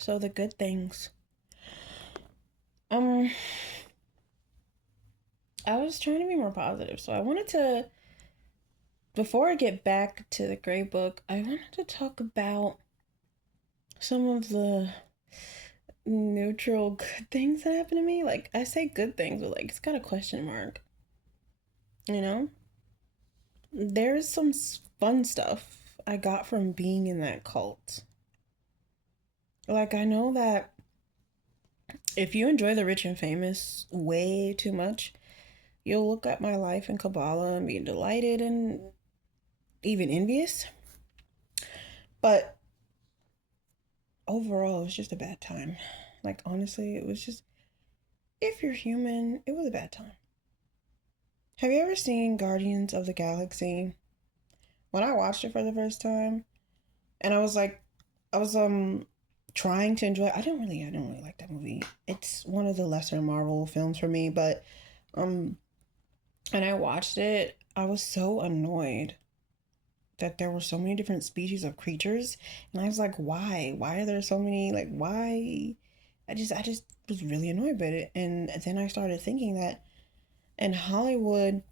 So the good things. Um, I was trying to be more positive, so I wanted to, before I get back to the Gray Book, I wanted to talk about some of the neutral good things that happened to me. Like I say good things, but like it's got a question mark. You know, there's some fun stuff I got from being in that cult. Like I know that if you enjoy the rich and famous way too much, you'll look at my life in Kabbalah and be delighted and even envious. But overall, it was just a bad time. Like, honestly, it was just, if you're human, it was a bad time. Have you ever seen Guardians of the Galaxy? When I watched it for the first time, and I was like, I was, trying to enjoy it. I don't really like that movie. It's one of the lesser Marvel films for me, but, um, and I watched it, I was so annoyed that there were so many different species of creatures, and I was like, why are there so many, like, why? I just was really annoyed by it. And then I started thinking that in Hollywood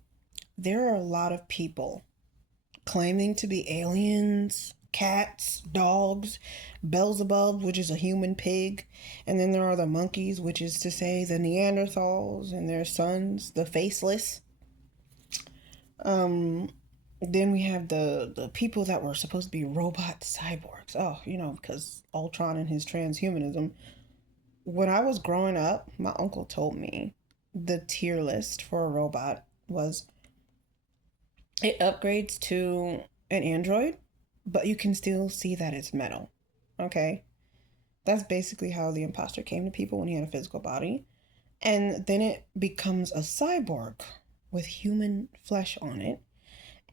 there are a lot of people claiming to be aliens, cats, dogs, Beelzebub, which is a human pig, and then there are the monkeys, which is to say the Neanderthals and their sons, the faceless. um then we have the people that were supposed to be robot cyborgs. Oh, because Ultron and his transhumanism. When I was growing up, my uncle told me the tier list for a robot was it upgrades to an android, but you can still see that it's metal. Okay? That's basically how the imposter came to people when he had a physical body. And then it becomes a cyborg with human flesh on it,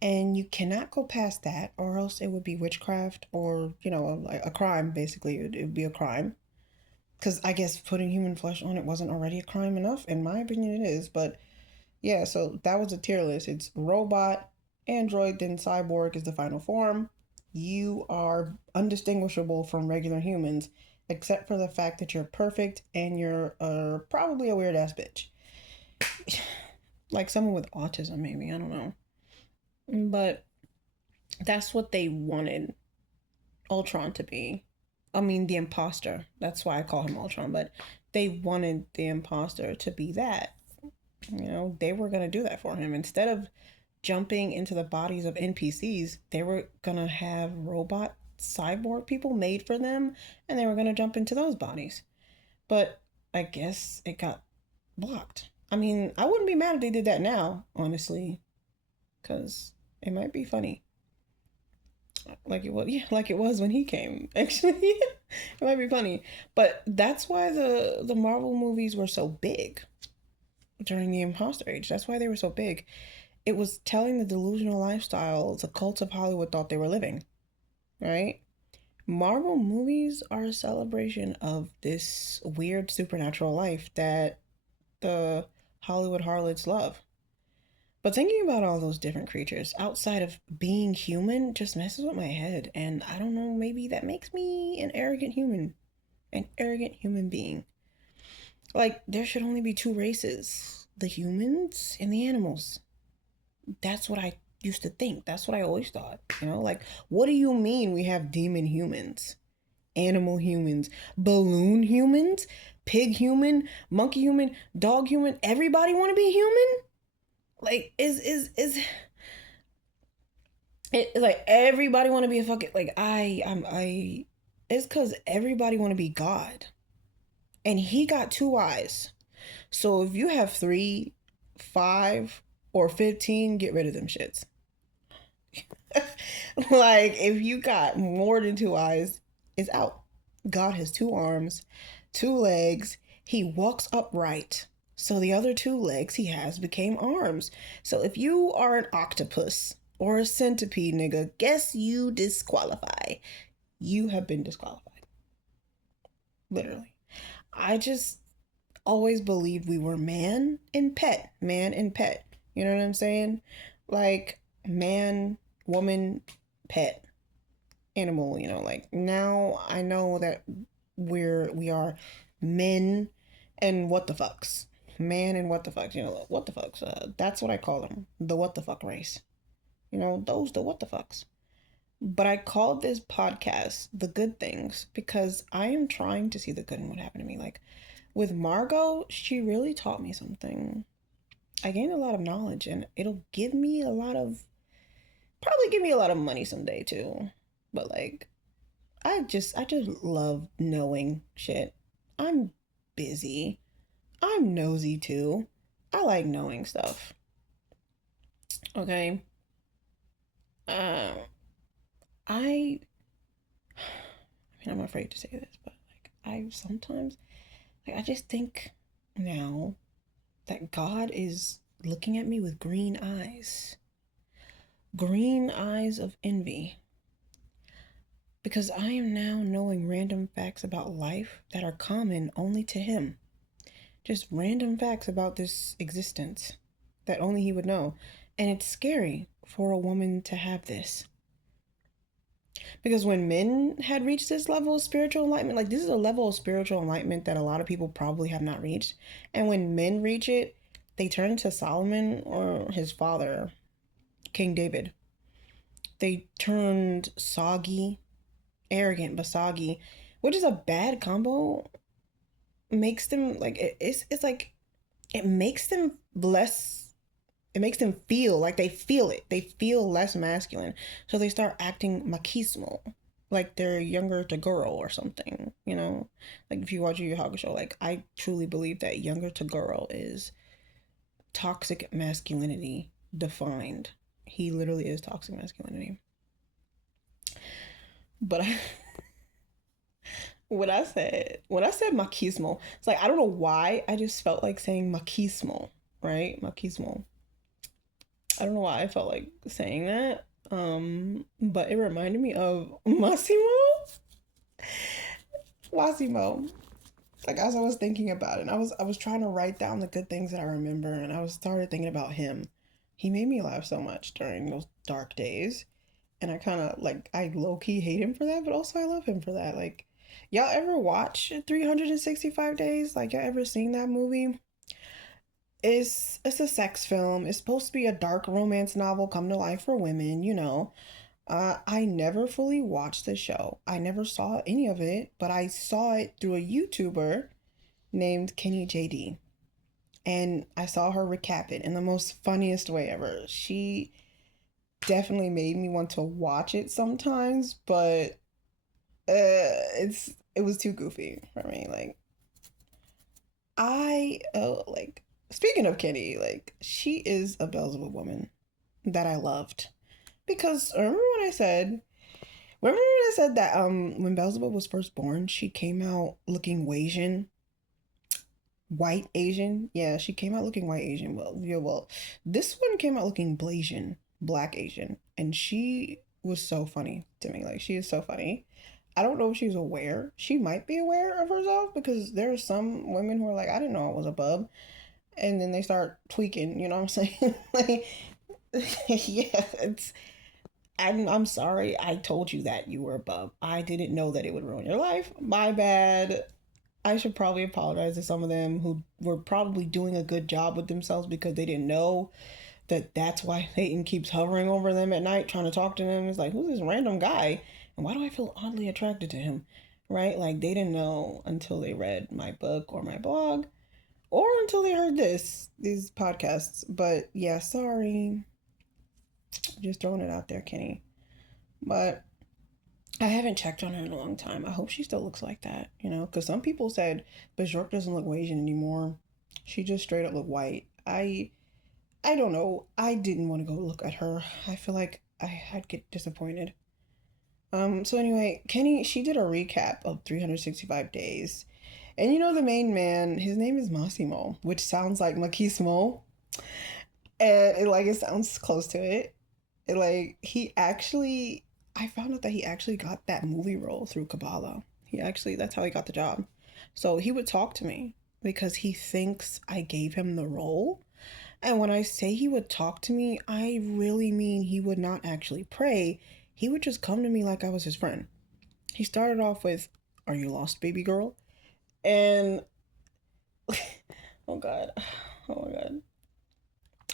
and you cannot go past that, or else it would be witchcraft, or a crime. Basically, it would be a crime, because I guess putting human flesh on it wasn't already a crime enough. In my opinion, it is. But yeah, so that was a tier list. It's robot, android, then cyborg is the final form. You are undistinguishable from regular humans, except for the fact that you're perfect and you're probably a weird ass bitch. Like someone with autism, maybe. I don't know. But that's what they wanted Ultron to be. I mean, the imposter. That's why I call him Ultron. But they wanted the imposter to be that. They were going to do that for him. Instead of jumping into the bodies of NPCs, they were going to have robot cyborg people made for them, and they were going to jump into those bodies. But I guess it got blocked. I mean, I wouldn't be mad if they did that now, honestly, because it might be funny. Like it was, yeah, like it was when he came. Actually, it might be funny, but that's why the Marvel movies were so big during the Imposter Age. That's why they were so big. It was telling the delusional lifestyle the cult of Hollywood thought they were living. Right? Marvel movies are a celebration of this weird supernatural life that the Hollywood harlots love. But thinking about all those different creatures outside of being human just messes with my head. And I don't know, maybe that makes me an arrogant human being. Like, there should only be two races, the humans and the animals. That's what I used to think. That's what I always thought. Like, what do you mean we have demon humans, animal humans, balloon humans, pig human, monkey human, dog human? Everybody want to be human? Like, is it like everybody want to be a fucking like I it's because everybody want to be God, and he got two eyes. So if you have three, five, or 15, get rid of them shits. Like if you got more than two eyes, it's out. God has two arms, two legs. He walks upright. So the other two legs he has became arms. So if you are an octopus or a centipede, nigga, guess you disqualify. You have been disqualified. Literally. I just always believed we were man and pet, man and pet. You know what I'm saying? Like man, woman, pet, animal, like now I know that we are men and what the fucks. Man and what the fucks, what the fucks. That's what I call them. The what the fuck race. Those the what the fucks. But I called this podcast The Good Things because I am trying to see the good in what happened to me. Like with Margot, she really taught me something. I gained a lot of knowledge and it'll probably give me a lot of money someday too. But like I just love knowing shit. I'm busy. I'm nosy too. I like knowing stuff. Okay. Um I I'm afraid to say this, but like I sometimes like I just think now that God is looking at me with green eyes. Green eyes of envy. Because I am now knowing random facts about life that are common only to him. Just random facts about this existence that only he would know. And it's scary for a woman to have this. Because when men had reached this level of spiritual enlightenment, like this is a level of spiritual enlightenment that a lot of people probably have not reached. And when men reach it, they turn to Solomon or his father, King David. They turned soggy, arrogant, but soggy, which is a bad combo. Makes them like it's like it makes them less. It makes them feel like they feel it. They feel less masculine, so they start acting machismo, like they're younger to girl or something. Like if you watch Yu Yu Hakusho, like I truly believe that younger to girl is toxic masculinity defined. He literally is toxic masculinity. But when I said machismo, it's like I don't know why I just felt like saying machismo, right? Machismo. I don't know why I felt like saying that. But it reminded me of Massimo. Massimo. Like as I was thinking about it, and I was trying to write down the good things that I remember, and I was started thinking about him. He made me laugh so much during those dark days. And I kind of like I low key hate him for that, but also I love him for that. Like, y'all ever watch 365 Days? Like, y'all ever seen that movie? It's a sex film. It's supposed to be a dark romance novel come to life for women. I never fully watched the show. I never saw any of it, but I saw it through a YouTuber named Kenny JD. And I saw her recap it in the most funniest way ever. She definitely made me want to watch it sometimes, but it was too goofy for me. Like like speaking of Kenny, like she is a Beelzebub woman that I loved because remember when I said that when Beelzebub was first born, she came out looking Asian, white Asian. Yeah, she came out looking white Asian. Well, yeah, well, this one came out looking Blasian, black Asian, and she was so funny to me. Like she is so funny. I don't know if she's aware. She might be aware of herself because there are some women who are like, I didn't know I was a bub, and then they start tweaking. You know what I'm saying? Like, yeah, I'm sorry. I told you that you were a bub. I didn't know that it would ruin your life. My bad. I should probably apologize to some of them who were probably doing a good job with themselves because they didn't know that that's why Satan keeps hovering over them at night trying to talk to them. It's like, who's this random guy? And why do I feel oddly attracted to him? Right? Like they didn't know until they read my book or my blog or until they heard these podcasts. But yeah, sorry. Just throwing it out there, Kenny. But I haven't checked on her in a long time. I hope she still looks like that, because some people said Bjork doesn't look Asian anymore. She just straight up look white. I don't know. I didn't want to go look at her. I feel like I'd get disappointed. So anyway, Kenny, she did a recap of 365 days. And the main man, his name is Massimo, which sounds like Machismo. And it sounds close to it. I found out that he actually got that movie role through Kabbalah. That's how he got the job. So he would talk to me because he thinks I gave him the role. And when I say he would talk to me, I really mean he would not actually pray. He would just come to me like I was his friend. He started off with, Are you lost, baby girl? And oh god, oh my god,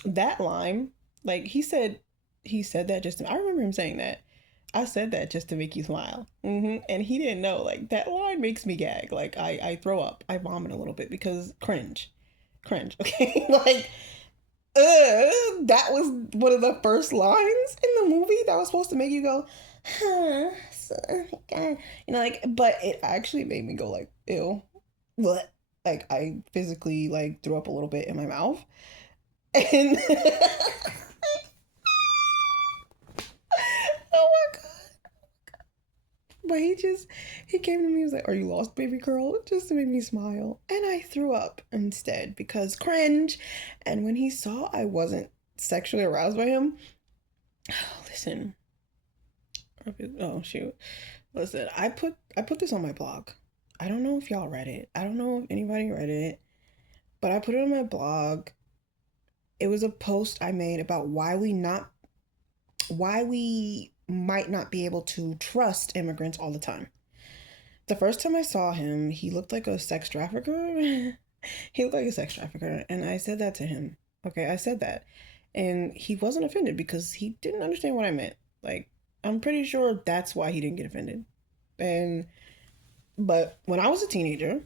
that line, like he said that just to, I remember him saying that. I said that just to make you smile. And he didn't know. Like, that line makes me gag. Like, I throw up. I vomit a little bit because cringe. Cringe. Okay. Like, that was one of the first lines in the movie that was supposed to make you go, huh, so, God. You know, like, but it actually made me go, like, ew. What? Like, I physically, like, threw up a little bit in my mouth. And, oh my God. But he came to me, he was like, "Are you lost, baby girl?" Just to make me smile. And I threw up instead because cringe. And when he saw I wasn't sexually aroused by him, oh, listen. Oh shoot. Listen, I put this on my blog. I don't know if y'all read it. I don't know if anybody read it, but I put it on my blog. It was a post I made about why we might not be able to trust immigrants all the time. The first time I saw him, he looked like a sex trafficker. He looked like a sex trafficker, and I said that to him. Okay, I said that. And he wasn't offended because he didn't understand what I meant. Like, I'm pretty sure that's why he didn't get offended. And but when I was a teenager,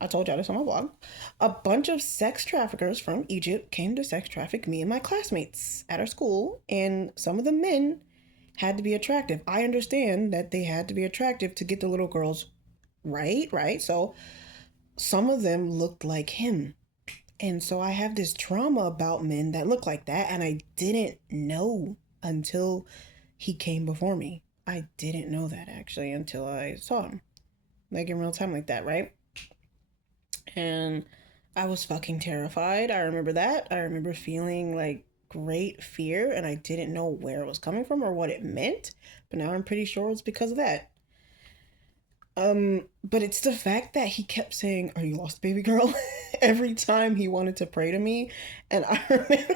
I told y'all this on my blog, a bunch of sex traffickers from Egypt came to sex traffic me and my classmates at our school, and some of the men had to be attractive. I understand that they had to be attractive to get the little girls right. So some of them looked like him. And so I have this trauma about men that look like that, and I didn't know until he came before me. I didn't know that actually until I saw him. Like in real time like that, right? And I was fucking terrified. I remember that. I remember feeling like great fear, and I didn't know where it was coming from or what it meant. But now I'm pretty sure it's because of that. But it's the fact that he kept saying, "Are you lost, baby girl?" every time he wanted to pray to me. And I remember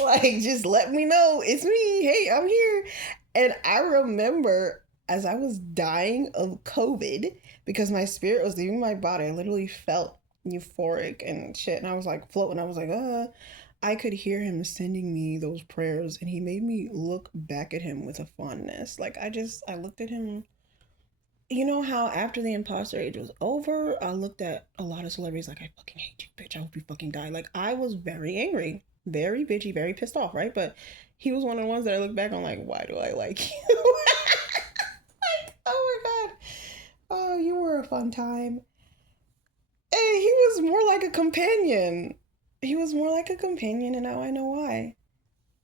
like, just let me know. It's me. Hey, I'm here. And I remember as I was dying of COVID, because my spirit was leaving my body, I literally felt euphoric and shit. And I was like floating. I was like, I could hear him sending me those prayers, and he made me look back at him with a fondness. Like, I looked at him. You know how after the imposter age was over, I looked at a lot of celebrities like, I fucking hate you, bitch. I hope you fucking die. Like, I was very angry, very bitchy, very pissed off, right? But he was one of the ones that I look back on like, why do I like you? Like, oh my God. Oh, you were a fun time. Hey, he was more like a companion. He was more like a companion, and now I know why.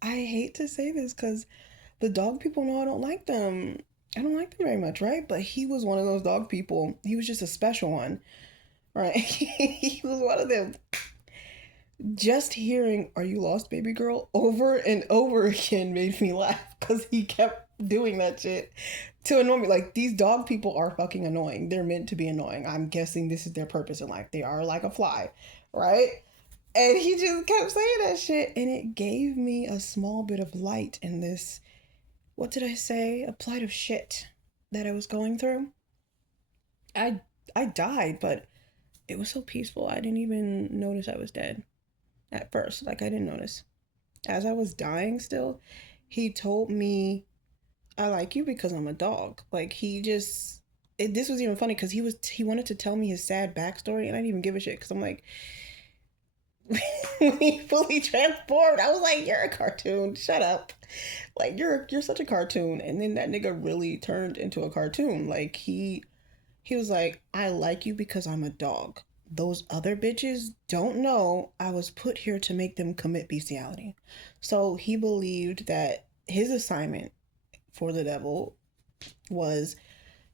I hate to say this because the dog people know I don't like them. I don't like them very much, right? But he was one of those dog people. He was just a special one, right? He was one of them. Just hearing "Are you lost, baby girl?" over and over again made me laugh because he kept doing that shit to annoy me. Like, these dog people are fucking annoying. They're meant to be annoying. I'm guessing this is their purpose in life. They are like a fly, right? And he just kept saying that shit, and it gave me a small bit of light in this, what did I say? A plight of shit that I was going through. I I died, but it was so peaceful. I didn't even notice I was dead at first. Like, I didn't notice. As I was dying still, he told me, "I like you because I'm a dog." Like, this was even funny because he wanted to tell me his sad backstory, and I didn't even give a shit because I'm like, when he fully transformed, I was like, "You're a cartoon. Shut up. Like, you're such a cartoon." And then that nigga really turned into a cartoon. Like, he was like, "I like you because I'm a dog. Those other bitches don't know I was put here to make them commit bestiality." So he believed that his assignment for the devil was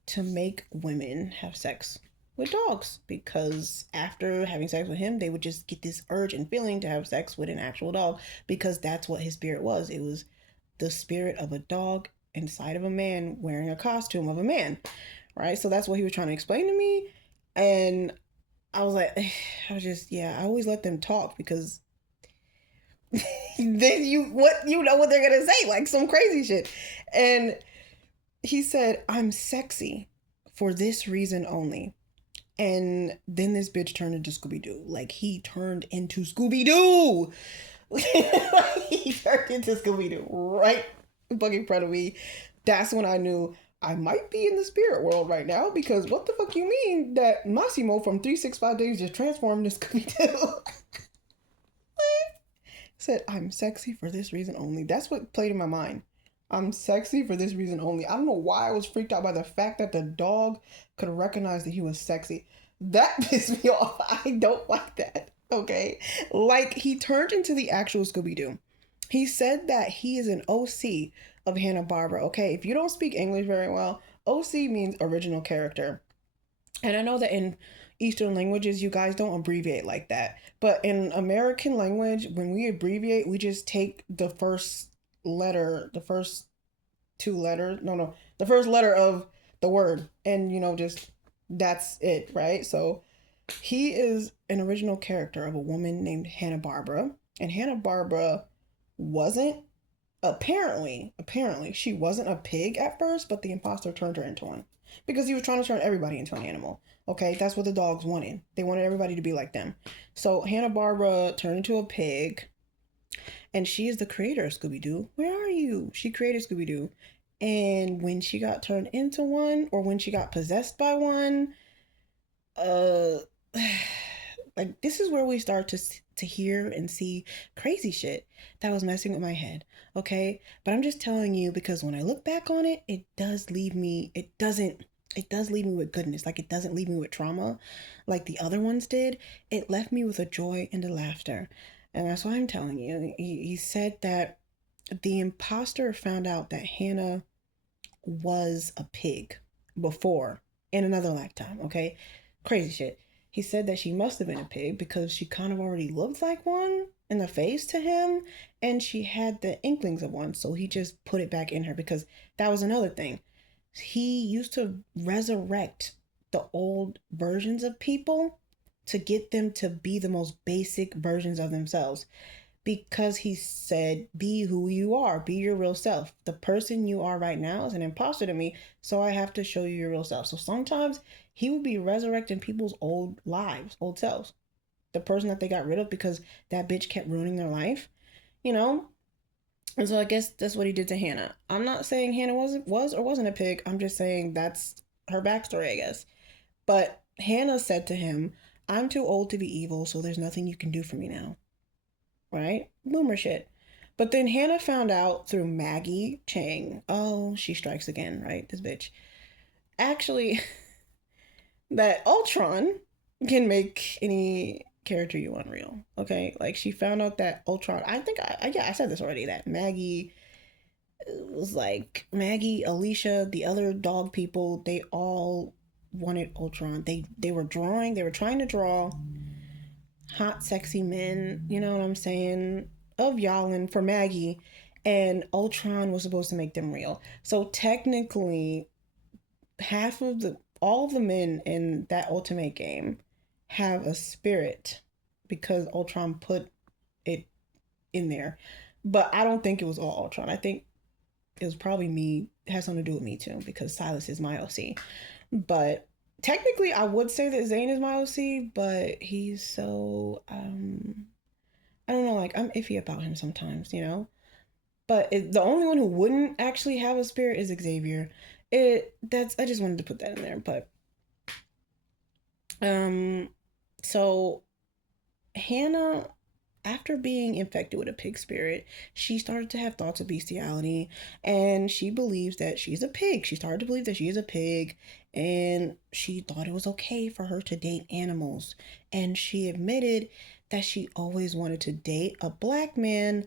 to make women have sex with dogs, because after having sex with him, they would just get this urge and feeling to have sex with an actual dog, because that's what his spirit was. It was the spirit of a dog inside of a man wearing a costume of a man, right? So that's what he was trying to explain to me. And I was like, I was just, yeah, I always let them talk because then you know what they're gonna say, like some crazy shit. And he said, I'm sexy for this reason only. And then this bitch turned into Scooby Doo. Like, he turned into Scooby Doo. He turned into Scooby Doo right fucking in front of me. That's when I knew I might be in the spirit world right now, because what the fuck you mean that Massimo from 365 Days just transformed into Scooby Doo? Said, I'm sexy for this reason only. That's what played in my mind. I'm sexy for this reason only. I don't know why I was freaked out by the fact that the dog could recognize that he was sexy. That pissed me off. I don't like that. Okay? Like, he turned into the actual Scooby-Doo. He said that he is an OC of Hanna-Barbera. Okay? If you don't speak English very well, OC means original character. And I know that in Eastern languages, you guys don't abbreviate like that. But in American language, when we abbreviate, we just take the first letter, the first two letters, no, the first letter of the word, and, just that's it, right? So he is an original character of a woman named Hanna-Barbera. And Hanna-Barbera wasn't, apparently, she wasn't a pig at first, but the imposter turned her into one. Because he was trying to turn everybody into an animal. Okay, that's what the dogs wanted. They wanted everybody to be like them. So Hanna-Barbera turned into a pig, and she is the creator of Scooby-Doo. Where are you? She created Scooby-Doo. And when she got turned into one, or when she got possessed by one, uh, like, this is where we start to hear and see crazy shit that was messing with my head. Okay, but I'm just telling you, because when I look back on it, it does leave me. It does leave me with goodness. Like, it doesn't leave me with trauma like the other ones did. It left me with a joy and a laughter. And that's why I'm telling you. He said that the imposter found out that Hannah was a pig before in another lifetime. Okay, crazy shit. He said that she must have been a pig because she kind of already looked like one in the face to him, and she had the inklings of one, so he just put it back in her, because that was another thing. He used to resurrect the old versions of people to get them to be the most basic versions of themselves, because he said, be who you are, be your real self. The person you are right now is an imposter to me, so I have to show you your real self. So sometimes he would be resurrecting people's old lives, old selves, the person that they got rid of because that bitch kept ruining their life, you know? And so I guess that's what he did to Hannah. I'm not saying Hannah was or wasn't a pig. I'm just saying that's her backstory, I guess. But Hannah said to him, I'm too old to be evil, so there's nothing you can do for me now. Right? Boomer shit. But then Hannah found out through Maggie Chang. Oh, she strikes again, right? This bitch. Actually, that Ultron can make any character you want real. Okay? Like, she found out that Ultron, I think I said this already, that Maggie was like, Maggie, Alicia, the other dog people, they all wanted Ultron. They were trying to draw hot, sexy men, you know what I'm saying, of Yalin for Maggie, and Ultron was supposed to make them real. So technically, all of the men in that Ultimate game have a spirit because Ultron put it in there. But I don't think it was all Ultron. I think it was probably me. It has something to do with me too, because Silas is my OC. But technically, I would say that Zane is my OC, but he's so I don't know, like, I'm iffy about him sometimes, you know. But the only one who wouldn't actually have a spirit is Xavier. I just wanted to put that in there, but um, so Hannah, after being infected with a pig spirit, she started to have thoughts of bestiality, and she believes that she's a pig. She started to believe that she is a pig, and she thought it was okay for her to date animals. And she admitted that she always wanted to date a black man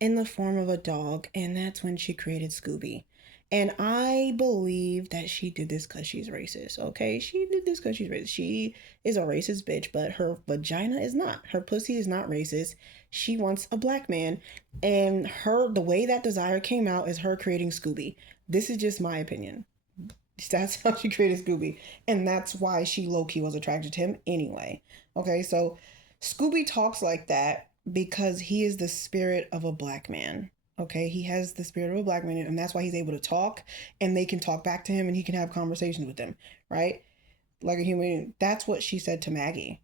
in the form of a dog, and that's when she created Scooby. And I believe that she did this because she's racist, okay? She did this because she's racist. She is a racist bitch, but her vagina is not. Her pussy is not racist. She wants a black man, and the way that desire came out is her creating Scooby. This is just my opinion. That's how she created Scooby, and that's why she low-key was attracted to him anyway. Okay, so Scooby talks like that because he is the spirit of a black man. Okay, he has the spirit of a black man, and that's why he's able to talk, and they can talk back to him, and he can have conversations with them, right? Like a human. That's what she said to Maggie.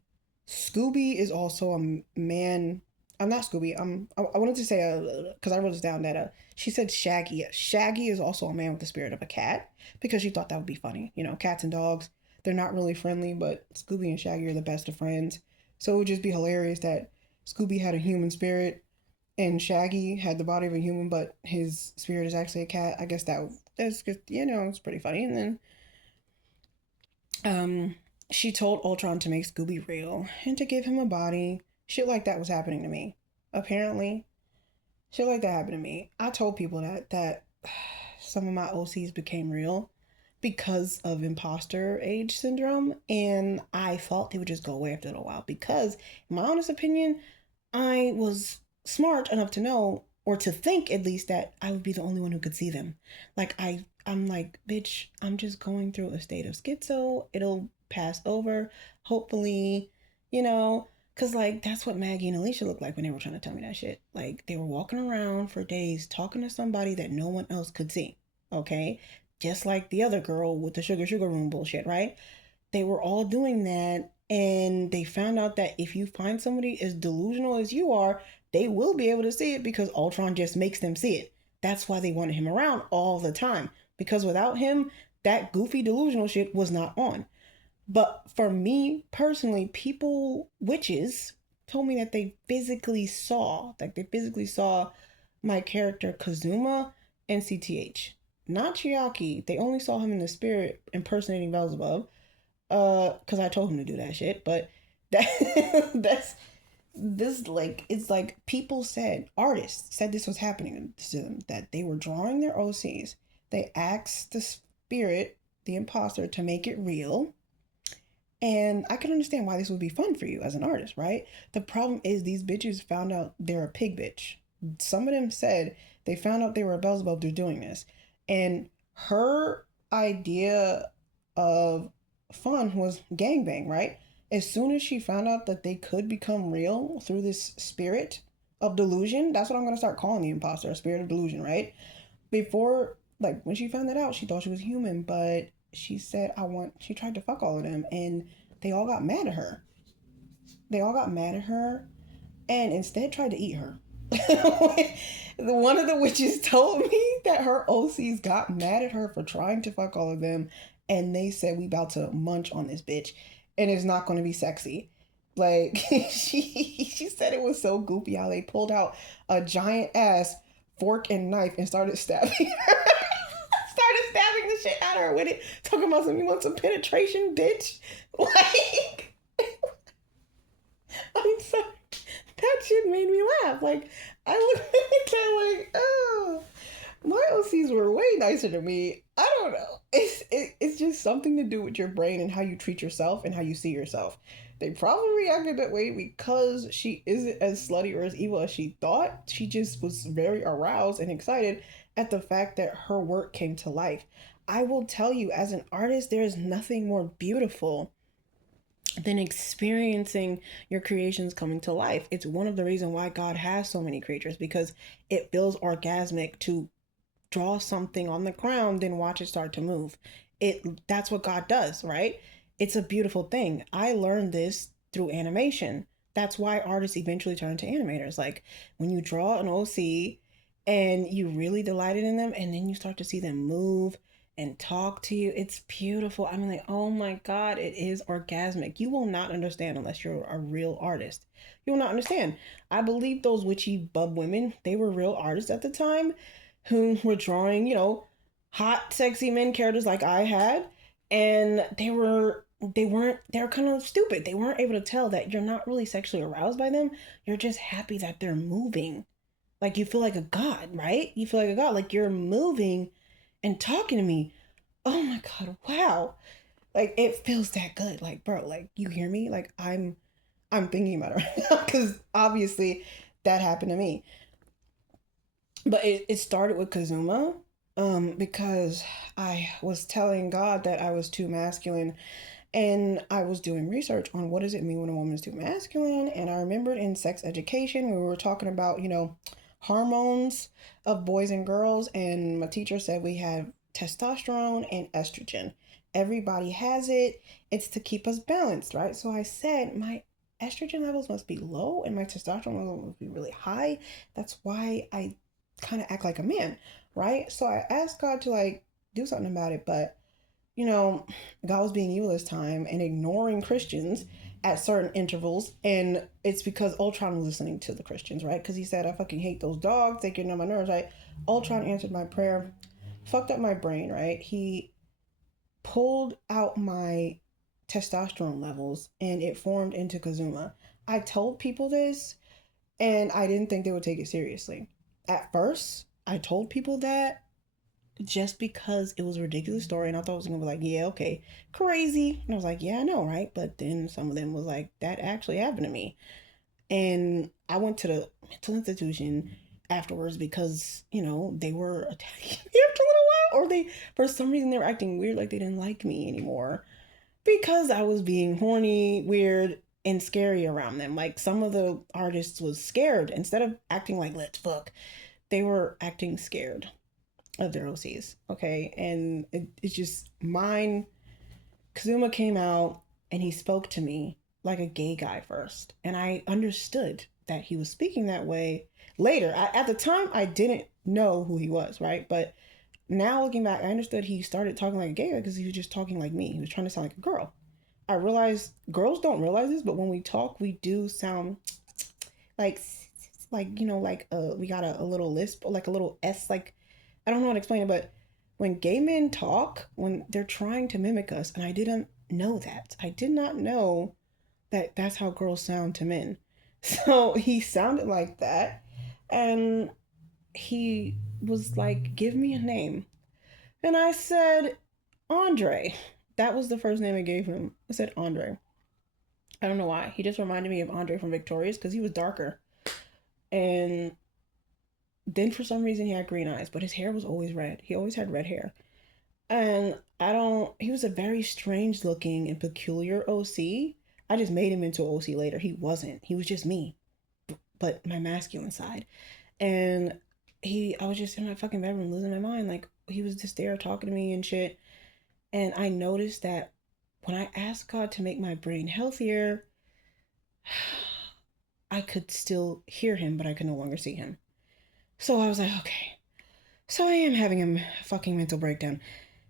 Scooby is also a man. I'm not Scooby. I wanted to say because I wrote this down that she said Shaggy. Shaggy is also a man with the spirit of a cat because she thought that would be funny. You know, cats and dogs, they're not really friendly, but Scooby and Shaggy are the best of friends. So it would just be hilarious that Scooby had a human spirit and Shaggy had the body of a human, but his spirit is actually a cat. I guess that's just, it's pretty funny. And then she told Ultron to make Scooby real and to give him a body. Shit like that was happening to me. Apparently, shit like that happened to me. I told people that some of my OCs became real because of imposter age syndrome, and I thought they would just go away after a little while because, in my honest opinion, I was smart enough to know or to think at least that I would be the only one who could see them. Like I'm like, bitch, I'm just going through a state of schizo. It'll pass over, hopefully, you know, cause like that's what Maggie and Alicia looked like when they were trying to tell me that shit. Like they were walking around for days talking to somebody that no one else could see. Okay? Just like the other girl with the sugar room bullshit, right? They were all doing that, and they found out that if you find somebody as delusional as you are, they will be able to see it because Ultron just makes them see it. That's why they wanted him around all the time, because without him, that goofy delusional shit was not on. But for me personally, witches told me that they physically saw my character Kazuma and CTH. Not Chiaki. They only saw him in the spirit impersonating Beelzebub because I told him to do that shit. But that that's this like it's like people said artists said this was happening to them that they were drawing their OCs. They asked the spirit, the imposter, to make it real. And I can understand why this would be fun for you as an artist, right? The problem is these bitches found out they're a pig bitch. Some of them said they found out they were a Beelzebub through doing this. And her idea of fun was gangbang, right? As soon as she found out that they could become real through this spirit of delusion, that's what I'm going to start calling the imposter, a spirit of delusion, right? Before, like, when she found that out, she thought she was human, but she said, she tried to fuck all of them, and they all got mad at her. They all got mad at her and instead tried to eat her. One of the witches told me that her OCs got mad at her for trying to fuck all of them, and they said, we about to munch on this bitch, and it's not going to be sexy. Like, she said it was so goofy how they pulled out a giant ass fork and knife and started stabbing her. Started stabbing the shit out of her with it. Talking about you want some penetration, bitch? Like, I'm sorry. That shit made me laugh. Like, I looked at that like, oh, my OCs were way nicer to me. I don't know. It's just something to do with your brain and how you treat yourself and how you see yourself. They probably reacted that way because she isn't as slutty or as evil as she thought. She just was very aroused and excited at the fact that her work came to life. I will tell you, as an artist, there is nothing more beautiful than experiencing your creations coming to life. It's one of the reasons why God has so many creatures because it feels orgasmic to draw something on the ground, then watch it start to move. That's what God does, right? It's a beautiful thing. I learned this through animation. That's why artists eventually turn to animators. Like when you draw an OC and you really delighted in them and then you start to see them move and talk to you, it's beautiful. I mean, like, oh my God, it is orgasmic. You will not understand unless you're a real artist. You will not understand. I believe those witchy bub women, they were real artists at the time who were drawing, hot, sexy men characters like I had, and they're kind of stupid. They weren't able to tell that you're not really sexually aroused by them. You're just happy that they're moving. Like you feel like a god, right? You feel like a god, like you're moving and talking to me. Oh my God, wow. Like it feels that good. Like, bro, like you hear me? Like I'm thinking about it right now because obviously that happened to me. But it started with Kazuma, because I was telling God that I was too masculine, and I was doing research on what does it mean when a woman is too masculine. And I remembered in sex education we were talking about, hormones of boys and girls, and my teacher said we have testosterone and estrogen. Everybody has it. It's to keep us balanced, right? So I said my estrogen levels must be low and my testosterone levels must be really high. That's why I kind of act like a man, right? So I asked God to like do something about it, but God was being evil this time and ignoring Christians at certain intervals. And it's because Ultron was listening to the Christians, right? Because he said, I fucking hate those dogs. They get on my nerves, right? Ultron answered my prayer, fucked up my brain, right? He pulled out my testosterone levels and it formed into Kazuma. I told people this and I didn't think they would take it seriously. At first, I told people that just because it was a ridiculous story and I thought it was gonna be like, yeah, okay, crazy. And I was like, yeah, I know, right? But then some of them was like, that actually happened to me. And I went to the mental institution afterwards because, they were attacking me after a little while. Or they, for some reason, they were acting weird, like they didn't like me anymore. Because I was being horny, weird, and scary around them. Like some of the artists was scared. Instead of acting like, let's fuck, they were acting scared of their OCs. Okay. And it's just mine. Kazuma came out and he spoke to me like a gay guy first. And I understood that he was speaking that way later. At the time, I didn't know who he was, right? But now looking back, I understood he started talking like a gay guy because he was just talking like me. He was trying to sound like a girl. I realized girls don't realize this, but when we talk, we do sound like we got a little lisp, like a little s, like I don't know how to explain it, but when gay men talk, when they're trying to mimic us, and I didn't know that. I did not know that that's how girls sound to men. So he sounded like that, and he was like, "Give me a name," and I said, "Andre." That was the first name I gave him. I said Andre. I don't know why. He just reminded me of Andre from Victorious because he was darker. And then for some reason he had green eyes, but his hair was always red. He always had red hair. And he was a very strange looking and peculiar OC. I just made him into OC later. He wasn't. He was just me, but my masculine side. And I was just in my fucking bedroom losing my mind. Like, he was just there talking to me and shit. And I noticed that when I asked God to make my brain healthier, I could still hear him, but I could no longer see him. So I was like, okay. So I am having a fucking mental breakdown.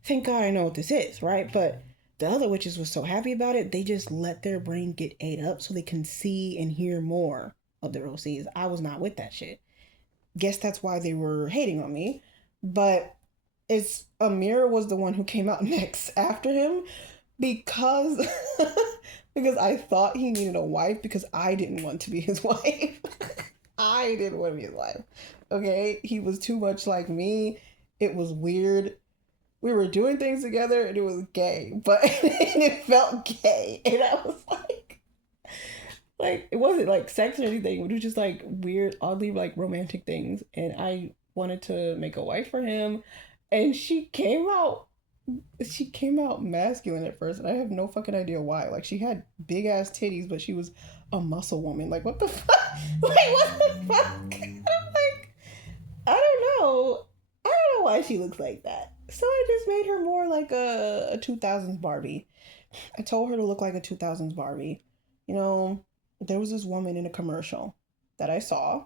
Thank God I know what this is, right? But the other witches were so happy about it, they just let their brain get ate up so they can see and hear more of their OCs. I was not with that shit. Guess that's why they were hating on me. But it's Amir was the one who came out next after him because because I thought he needed a wife because I didn't want to be his wife. I didn't want to be his wife. Okay? He was too much like me. It was weird. We were doing things together and it was gay, but it felt gay. And I was like it wasn't like sex or anything, but it was just like weird, oddly like romantic things. And I wanted to make a wife for him. And she came out masculine at first, and I have no fucking idea why. Like, she had big ass titties, but she was a muscle woman. Like, what the fuck? Like, what the fuck? I'm like, I don't know. I don't know why she looks like that. So I just made her more like a 2000s Barbie. I told her to look like a 2000s Barbie. You know, there was this woman in a commercial that I saw,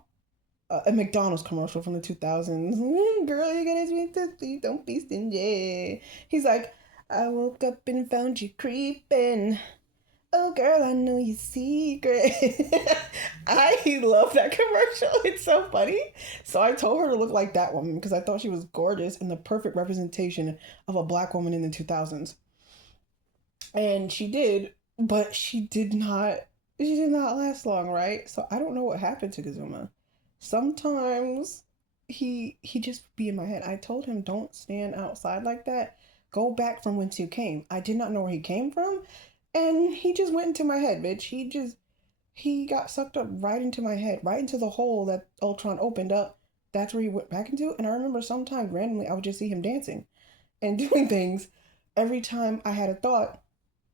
a McDonald's commercial from the 2000s. Girl, you're gonna be thirsty, don't be stingy. He's like, I woke up and found you creeping. Oh, girl, I know your secret. I love that commercial. It's so funny. So I told her to look like that woman because I thought she was gorgeous and the perfect representation of a black woman in the 2000s. And she did, but she did not last long, right? So I don't know what happened to Kazuma. Sometimes he just be in my head. I told him don't stand outside like that. Go back from whence you came. I did not know where he came from, and he just went into my head, bitch. He got sucked up right into my head, right into the hole that Ultron opened up. That's where he went back into. And I remember sometimes randomly I would just see him dancing and doing things. Every time I had a thought,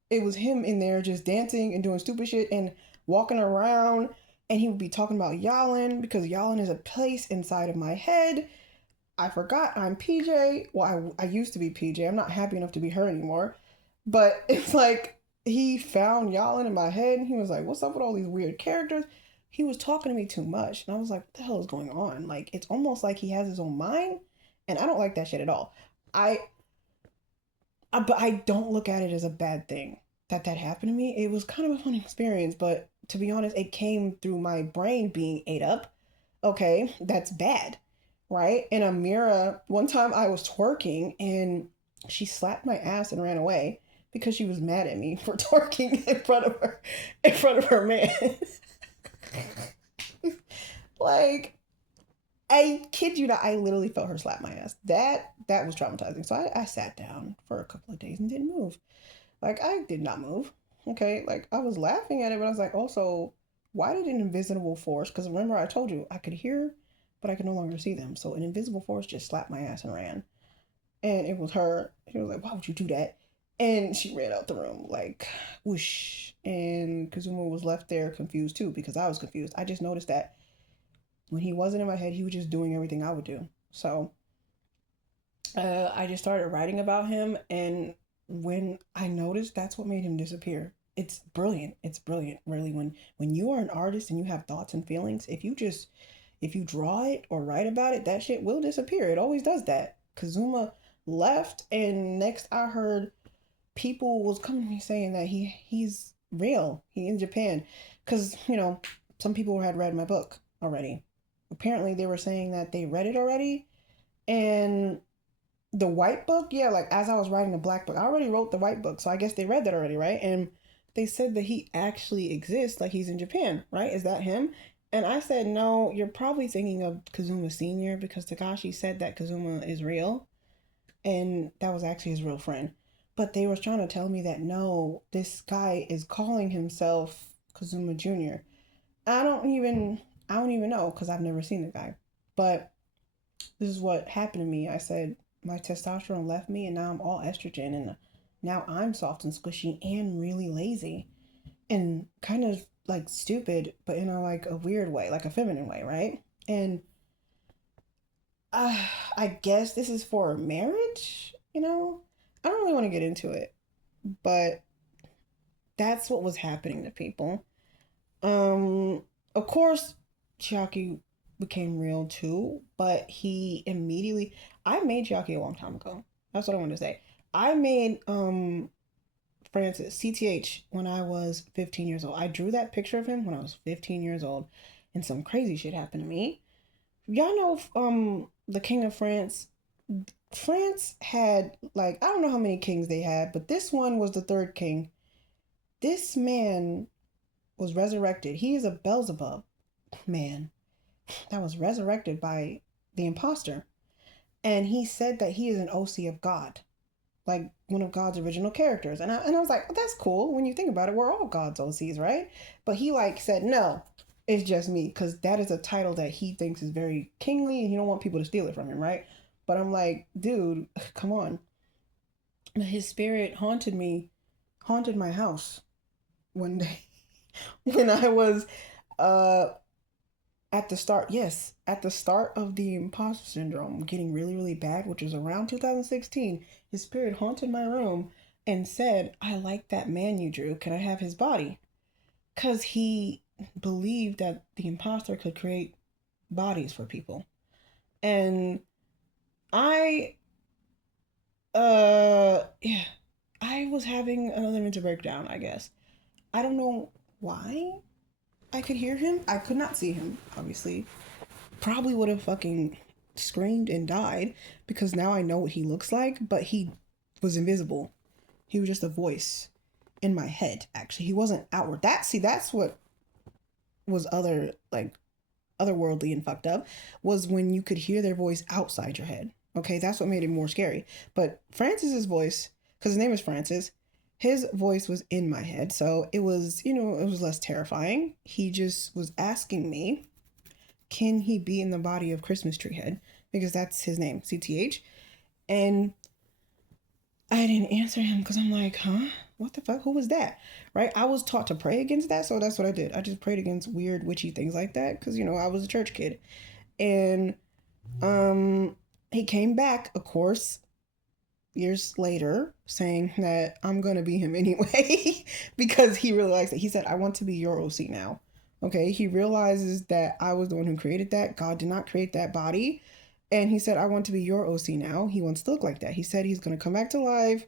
it was him in there just dancing and doing stupid shit and walking around. and he would be talking about Yalin because Yalin is a place inside of my head. I forgot I'm PJ. Well, I used to be PJ. I'm not happy enough to be her anymore. But it's like he found Yalin in my head and he was like, what's up with all these weird characters? He was talking to me too much. And I was like, what the hell is going on? Like, it's almost like he has his own mind. And I don't like that shit at all. But I don't look at it as a bad thing that happened to me. It was kind of a fun experience, but to be honest, it came through my brain being ate up. Okay, that's bad, right? And Amira, one time I was twerking and she slapped my ass and ran away because she was mad at me for twerking in front of her man. Like, I kid you not, I literally felt her slap my ass. That was traumatizing. So I sat down for a couple of days and didn't move. Like, I did not move. Okay, like I was laughing at it, but I was like, also, why did an invisible force? Because remember, I told you I could hear, but I could no longer see them. So an invisible force just slapped my ass and ran. And it was her. She was like, why would you do that? And she ran out the room, like, whoosh. And Kazuma was left there confused too, because I was confused. I just noticed that when he wasn't in my head, he was just doing everything I would do. So I just started writing about him, and when I noticed, that's what made him disappear. It's brilliant. It's brilliant, really. When you are an artist and you have thoughts and feelings, if you draw it or write about it, that shit will disappear. It always does that. Kazuma left, and next I heard people was coming to me saying that he's real. He in Japan, because some people had read my book already. Apparently, they were saying that they read it already, and the white book, yeah, like as I was writing the black book, I already wrote the white book, so I guess they read that already, right? And they said that he actually exists, like he's in Japan, right? Is that him? And I said, no, you're probably thinking of Kazuma Senior because Takashi said that Kazuma is real, and that was actually his real friend. But they were trying to tell me that no, this guy is calling himself Kazuma Junior. I don't even I don't even know because I've never seen the guy. But this is what happened to me. I said my testosterone left me and now I'm all estrogen and now I'm soft and squishy and really lazy and kind of like stupid, but in a like a weird way, like a feminine way, right? And uh, I guess this is for marriage, I don't really want to get into it, but that's what was happening to people. Of course, Chiaki became real too, but he immediately. I made Chiaki a long time ago. That's what I want to say. I made Francis CTH when I was 15 years old. I drew that picture of him when I was 15 years old, and some crazy shit happened to me. Y'all know the King of France. France had like I don't know how many kings they had, but this one was the third king. This man was resurrected. He is a Beelzebub man that was resurrected by the imposter. And he said that he is an OC of God, like one of God's original characters. And I was like, well, that's cool. When you think about it, we're all God's OCs, right? But he like said, no, it's just me, because that is a title that he thinks is very kingly and he don't want people to steal it from him, right? But I'm like, dude, come on. His spirit haunted my house one day when I was uh at the start, yes, at the start of the imposter syndrome getting really, really bad, which was around 2016, his spirit haunted my room and said, I like that man you drew. Can I have his body? Because he believed that the imposter could create bodies for people. And I, yeah, I was having another mental breakdown, I guess. I don't know why I could hear him. I could not see him, obviously. Probably would have fucking screamed and died because now I know what he looks like, but he was invisible. He was just a voice in my head, actually. He wasn't outward. That's what was otherworldly and fucked up, was when you could hear their voice outside your head. Okay, that's what made it more scary. But Francis's voice, because his name is Francis, his voice was in my head, so it was, it was less terrifying. He just was asking me, can he be in the body of Christmas Tree Head? Because that's his name, CTH. And I didn't answer him because I'm like, huh? What the fuck? Who was that? Right? I was taught to pray against that, so that's what I did. I just prayed against weird witchy things like that because I was a church kid. And um he came back, of course, years later, saying that I'm gonna be him anyway because he realized that he said, I want to be your OC now. Okay, he realizes that I was the one who created that. God did not create that body. And he said, I want to be your OC now. He wants to look like that. He said he's gonna come back to life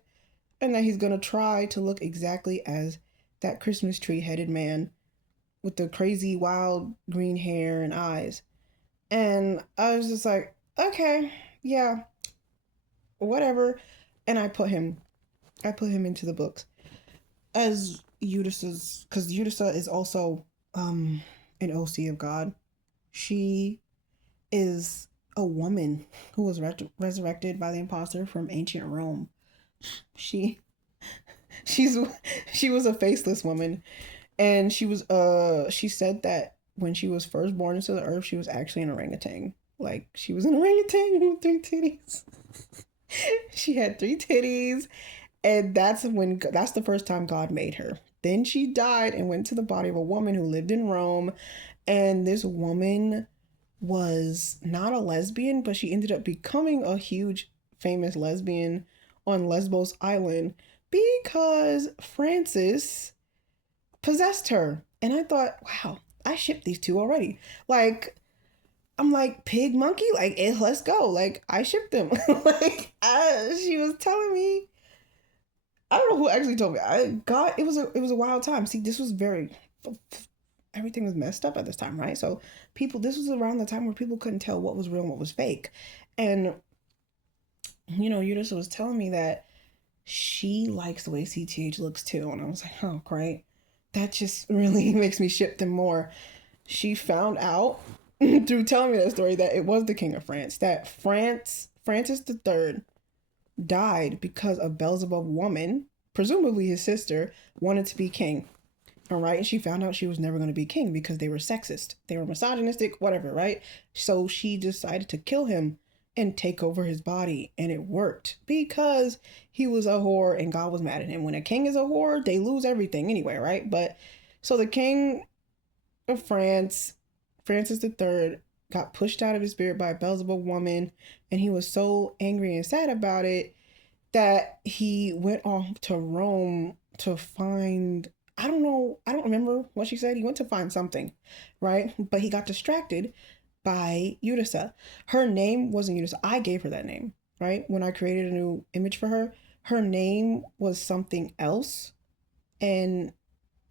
and that he's gonna try to look exactly as that Christmas tree headed man with the crazy wild green hair and eyes. And I was just like, okay, yeah, whatever. And I put him into the books as Eudisa's, because Eudisa is also an OC of God. She is a woman who was resurrected by the imposter from ancient Rome. She she's she was a faceless woman, and she said that when she was first born into the earth, she was actually an orangutan. Like she was an orangutan with 3 titties. She had 3 titties, and that's the first time God made her. Then she died and went to the body of a woman who lived in Rome, and this woman was not a lesbian, but she ended up becoming a huge famous lesbian on Lesbos Island because Francis possessed her. And I thought, wow, I shipped these two already. Like, I'm like, pig monkey, like, let's go. Like, I shipped them. Like, she was telling me, I don't know who actually told me. It was a wild time. See, this was everything was messed up at this time, right? So this was around the time where people couldn't tell what was real and what was fake. And Eunice was telling me that she likes the way CTH looks too. And I was like, oh, great. That just really makes me ship them more. She found out through telling me that story that it was the King of France, that Francis III died because a Beelzebub woman, presumably his sister, wanted to be king. All right. And she found out she was never going to be king because they were sexist. They were misogynistic, whatever, right? So she decided to kill him and take over his body. And it worked because he was a whore and God was mad at him. When a king is a whore, they lose everything anyway, right? But so the king of France, Francis III, got pushed out of his spirit by a Beelzebub woman. And he was so angry and sad about it that he went off to Rome to find, I don't know, I don't remember what she said. He went to find something, right? But he got distracted by Eudisa. Her name wasn't Eudisa. I gave her that name, right? When I created a new image for her, her name was something else and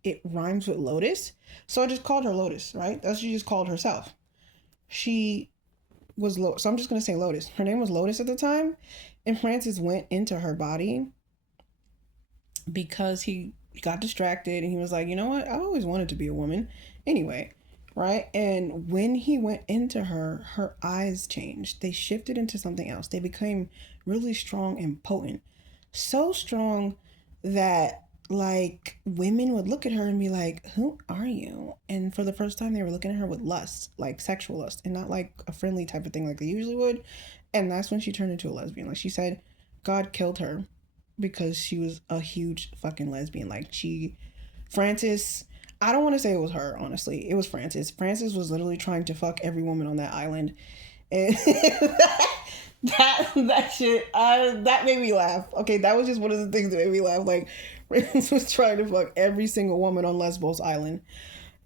it rhymes with Lotus. So I just called her Lotus, right? That's what she just called herself. She was so I'm just gonna say Lotus. Her name was Lotus at the time, and Francis went into her body because he got distracted and he was like, you know what? I always wanted to be a woman, anyway, right? And when he went into her, her eyes changed. They shifted into something else. They became really strong and potent, so strong that like women would look at her and be like, who are you? And for the first time they were looking at her with lust, like sexual lust, and not like a friendly type of thing like they usually would. And that's when she turned into a lesbian. Like she said, God killed her because she was a huge fucking lesbian. Like Francis, I don't want to say it was her, honestly. It was Francis. Francis was literally trying to fuck every woman on that island. And that shit, that made me laugh. Okay, that was just one of the things that made me laugh. Like, Francis was trying to fuck every single woman on Lesbos Island.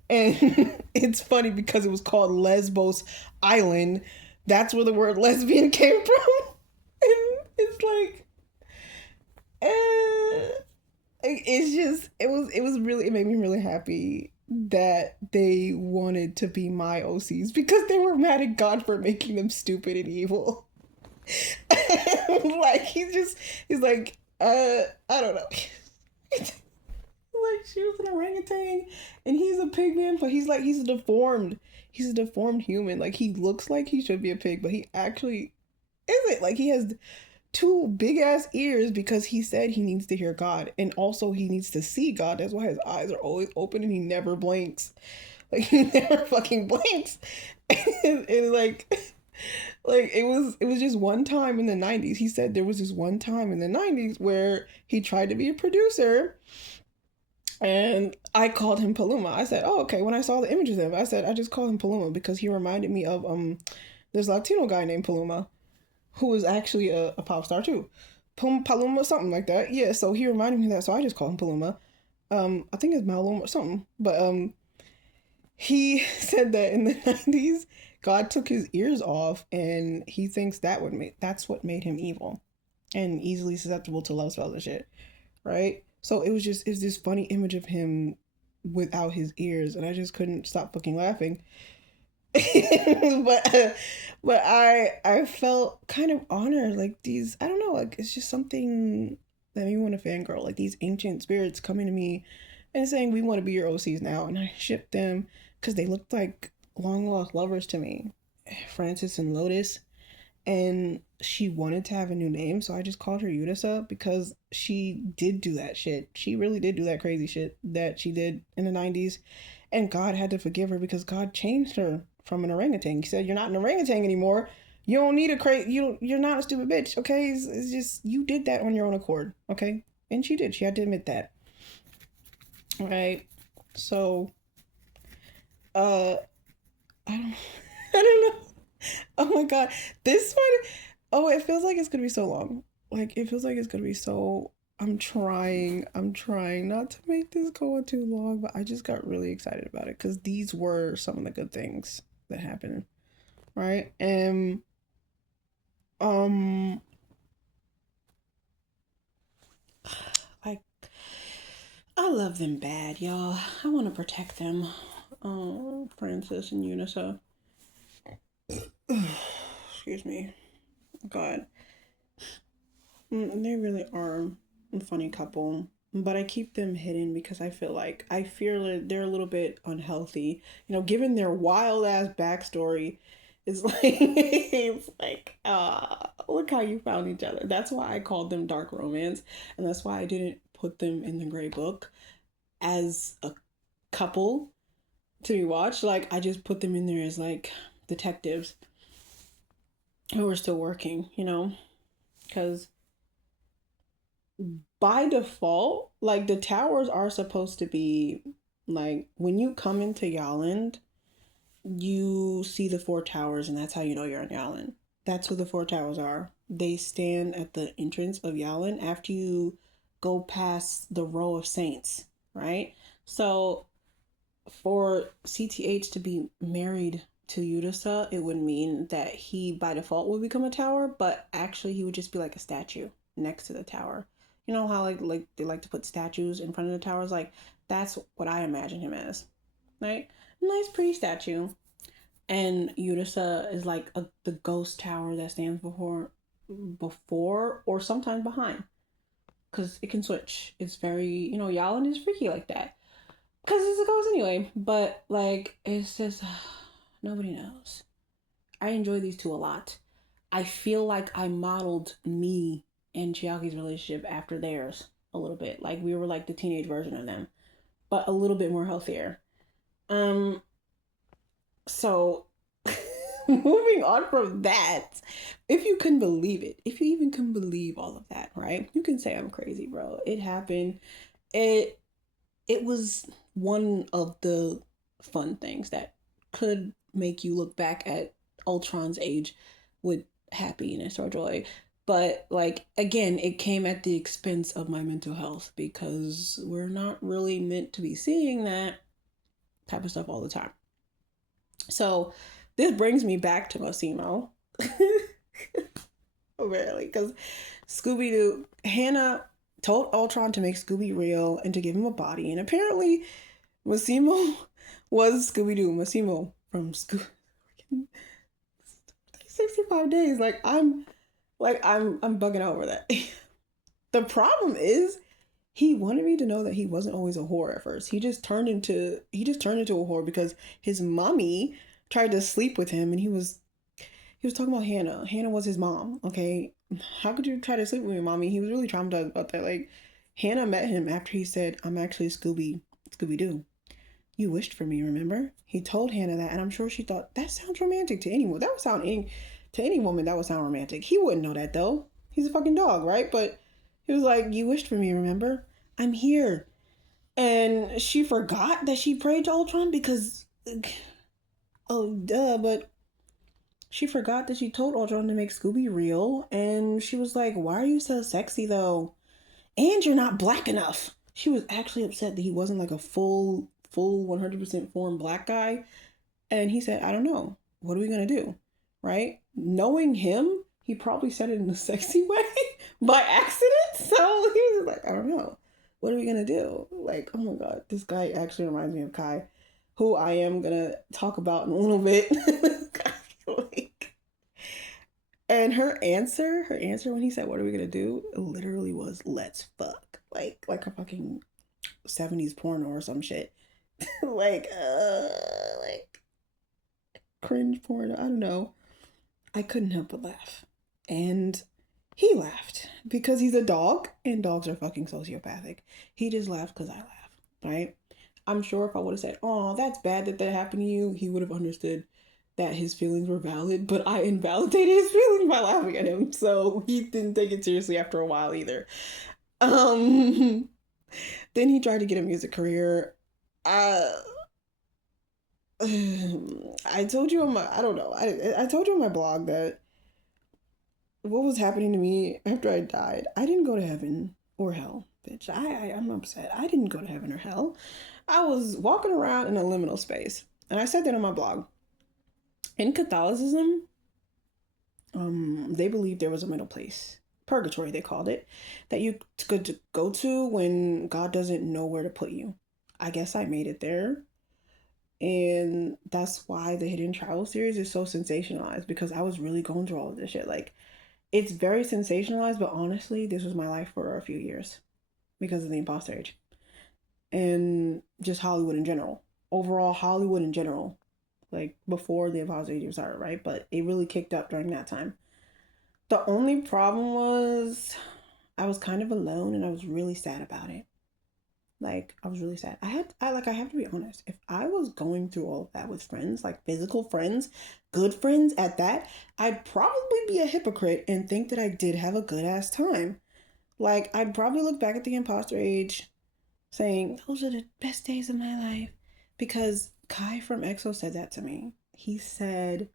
And it's funny because it was called Lesbos Island. That's where the word lesbian came from. And it's like, it's just, it was really, it made me really happy that they wanted to be my OCs because they were mad at God for making them stupid and evil. Like he's like, I don't know. Like she was an orangutan and he's a pigman, but he's a deformed human. Like he looks like he should be a pig, but he actually isn't. Like he has two big ass ears because he said he needs to hear God and also he needs to see God. That's why his eyes are always open and he never blinks. Like he never fucking blinks. And like Like it was just one time in the 90s. He said there was this one time in the 90s where he tried to be a producer and I called him Paluma. I said, "Oh, okay." When I saw the images of him, I said, "I just called him Paluma because he reminded me of this Latino guy named Paluma who was actually a pop star too. Paluma, something like that. Yeah, so he reminded me of that, so I just called him Paluma. I think it's Maluma or something. But he said that in the 90s, God took his ears off, and he thinks that's what made him evil and easily susceptible to love spells and shit, right? So it's this funny image of him without his ears, and I just couldn't stop fucking laughing. But I felt kind of honored, like these, I don't know, like it's just something that made me want to fangirl, like these ancient spirits coming to me and saying we want to be your OCs now, and I shipped them because they looked like long lost lovers to me, Francis and Lotus, and she wanted to have a new name, so I just called her Yudisa because she did do that shit. She really did do that crazy shit that she did in the 90s, and God had to forgive her because God changed her from an orangutan. He said, "You're not an orangutan anymore. You don't need a crate. You're not a stupid bitch. Okay, it's just you did that on your own accord. Okay." And she did. She had to admit that. All right. So, uh, I don't, I don't know. Oh my god, this one. Oh, it feels like it's gonna be so long. Like it feels like it's gonna be so. I'm trying not to make this go on too long, but I just got really excited about it because these were some of the good things that happened, right? And um, like I love them bad, y'all. I want to protect them. Oh, Francis and Unisa. Excuse me. God. They really are a funny couple, but I keep them hidden because I fear that they're a little bit unhealthy. Given their wild ass backstory, it's like it's like look how you found each other. That's why I called them dark romance, and that's why I didn't put them in the gray book as a couple to be watched. Like I just put them in there as like detectives who are still working, because by default, like the towers are supposed to be like when you come into Yolland, you see the four towers, and that's how you know you're in Yolland. That's what the four towers are. They stand at the entrance of Yolland after you go past the row of saints, right? So for CTH to be married to Yudasa, it would mean that he by default would become a tower, but actually he would just be like a statue next to the tower. You know how like they like to put statues in front of the towers? Like that's what I imagine him as. Right? Nice pretty statue. And Yudasa is like the ghost tower that stands before or sometimes behind. Cause it can switch. It's very, Yalan is freaky like that. Cause it's a ghost anyway. But like it's just nobody knows. I enjoy these two a lot. I feel like I modeled me and Chiaki's relationship after theirs a little bit. Like we were like the teenage version of them, but a little bit more healthier. Um, so moving on from that, if you can believe it, if you even can believe all of that, right? You can say I'm crazy, bro. It happened. It it was one of the fun things that could make you look back at Ultron's age with happiness or joy. But like again, it came at the expense of my mental health because we're not really meant to be seeing that type of stuff all the time. So this brings me back to Massimo. Really, because Scooby Doo, Hannah told Ultron to make Scooby real and to give him a body, and apparently Massimo was Scooby Doo. Massimo from 65 days. I'm bugging out over that. The problem is he wanted me to know that he wasn't always a whore at first. He just turned into a whore because his mommy tried to sleep with him, and he was talking about Hannah. Hannah was his mom. Okay, how could you try to sleep with your mommy? He was really traumatized about that. Like Hannah met him after he said, "I'm actually Scooby Doo. You wished for me, remember?" He told Hannah that, and I'm sure she thought that sounds romantic to anyone. That would sound To any woman, that would sound romantic. He wouldn't know that though. He's a fucking dog, right? But he was like, "You wished for me, remember? I'm here." And she forgot that she prayed to Ultron because, oh, duh, but she forgot that she told Ultron to make Scooby real. And she was like, "Why are you so sexy though? And you're not black enough." She was actually upset that he wasn't like a full 100% formed black guy. And he said, "I don't know. What are we going to do?" Right? Knowing him, he probably said it in a sexy way by accident. So he was like, "I don't know. What are we going to do?" Like, oh my God, this guy actually reminds me of Kai, who I am going to talk about in a little bit. And her answer when he said, "What are we going to do?" literally was, "Let's fuck." Like a fucking 70s porno or some shit. Like cringe porn. I don't know. I couldn't help but laugh. And he laughed because he's a dog and dogs are fucking sociopathic. He just laughed because I laughed, right? I'm sure if I would have said, "Oh, that's bad that happened to you," he would have understood that his feelings were valid, but I invalidated his feelings by laughing at him. So he didn't take it seriously after a while either. Um, then he tried to get a music career. Uh, I told you on my, I don't know, I told you on my blog that what was happening to me after I died. I didn't go to heaven or hell, bitch. I'm upset. I didn't go to heaven or hell. I was walking around in a liminal space, and I said that on my blog. In Catholicism, they believed there was a middle place, purgatory they called it, that you could go to when God doesn't know where to put you. I guess I made it there. And that's why the Hidden Travel series is so sensationalized, because I was really going through all of this shit. Like, it's very sensationalized, but honestly, this was my life for a few years because of the imposter age and just Hollywood in general. Overall, Hollywood in general, like before the imposter age started, right? But it really kicked up during that time. The only problem was I was kind of alone and I was really sad about it. Like, I was really sad. I have to be honest. If I was going through all of that with friends, like physical friends, good friends at that, I'd probably be a hypocrite and think that I did have a good ass time. Like, I'd probably look back at the imposter age saying, "Those are the best days of my life." Because Kai from EXO said that to me. He said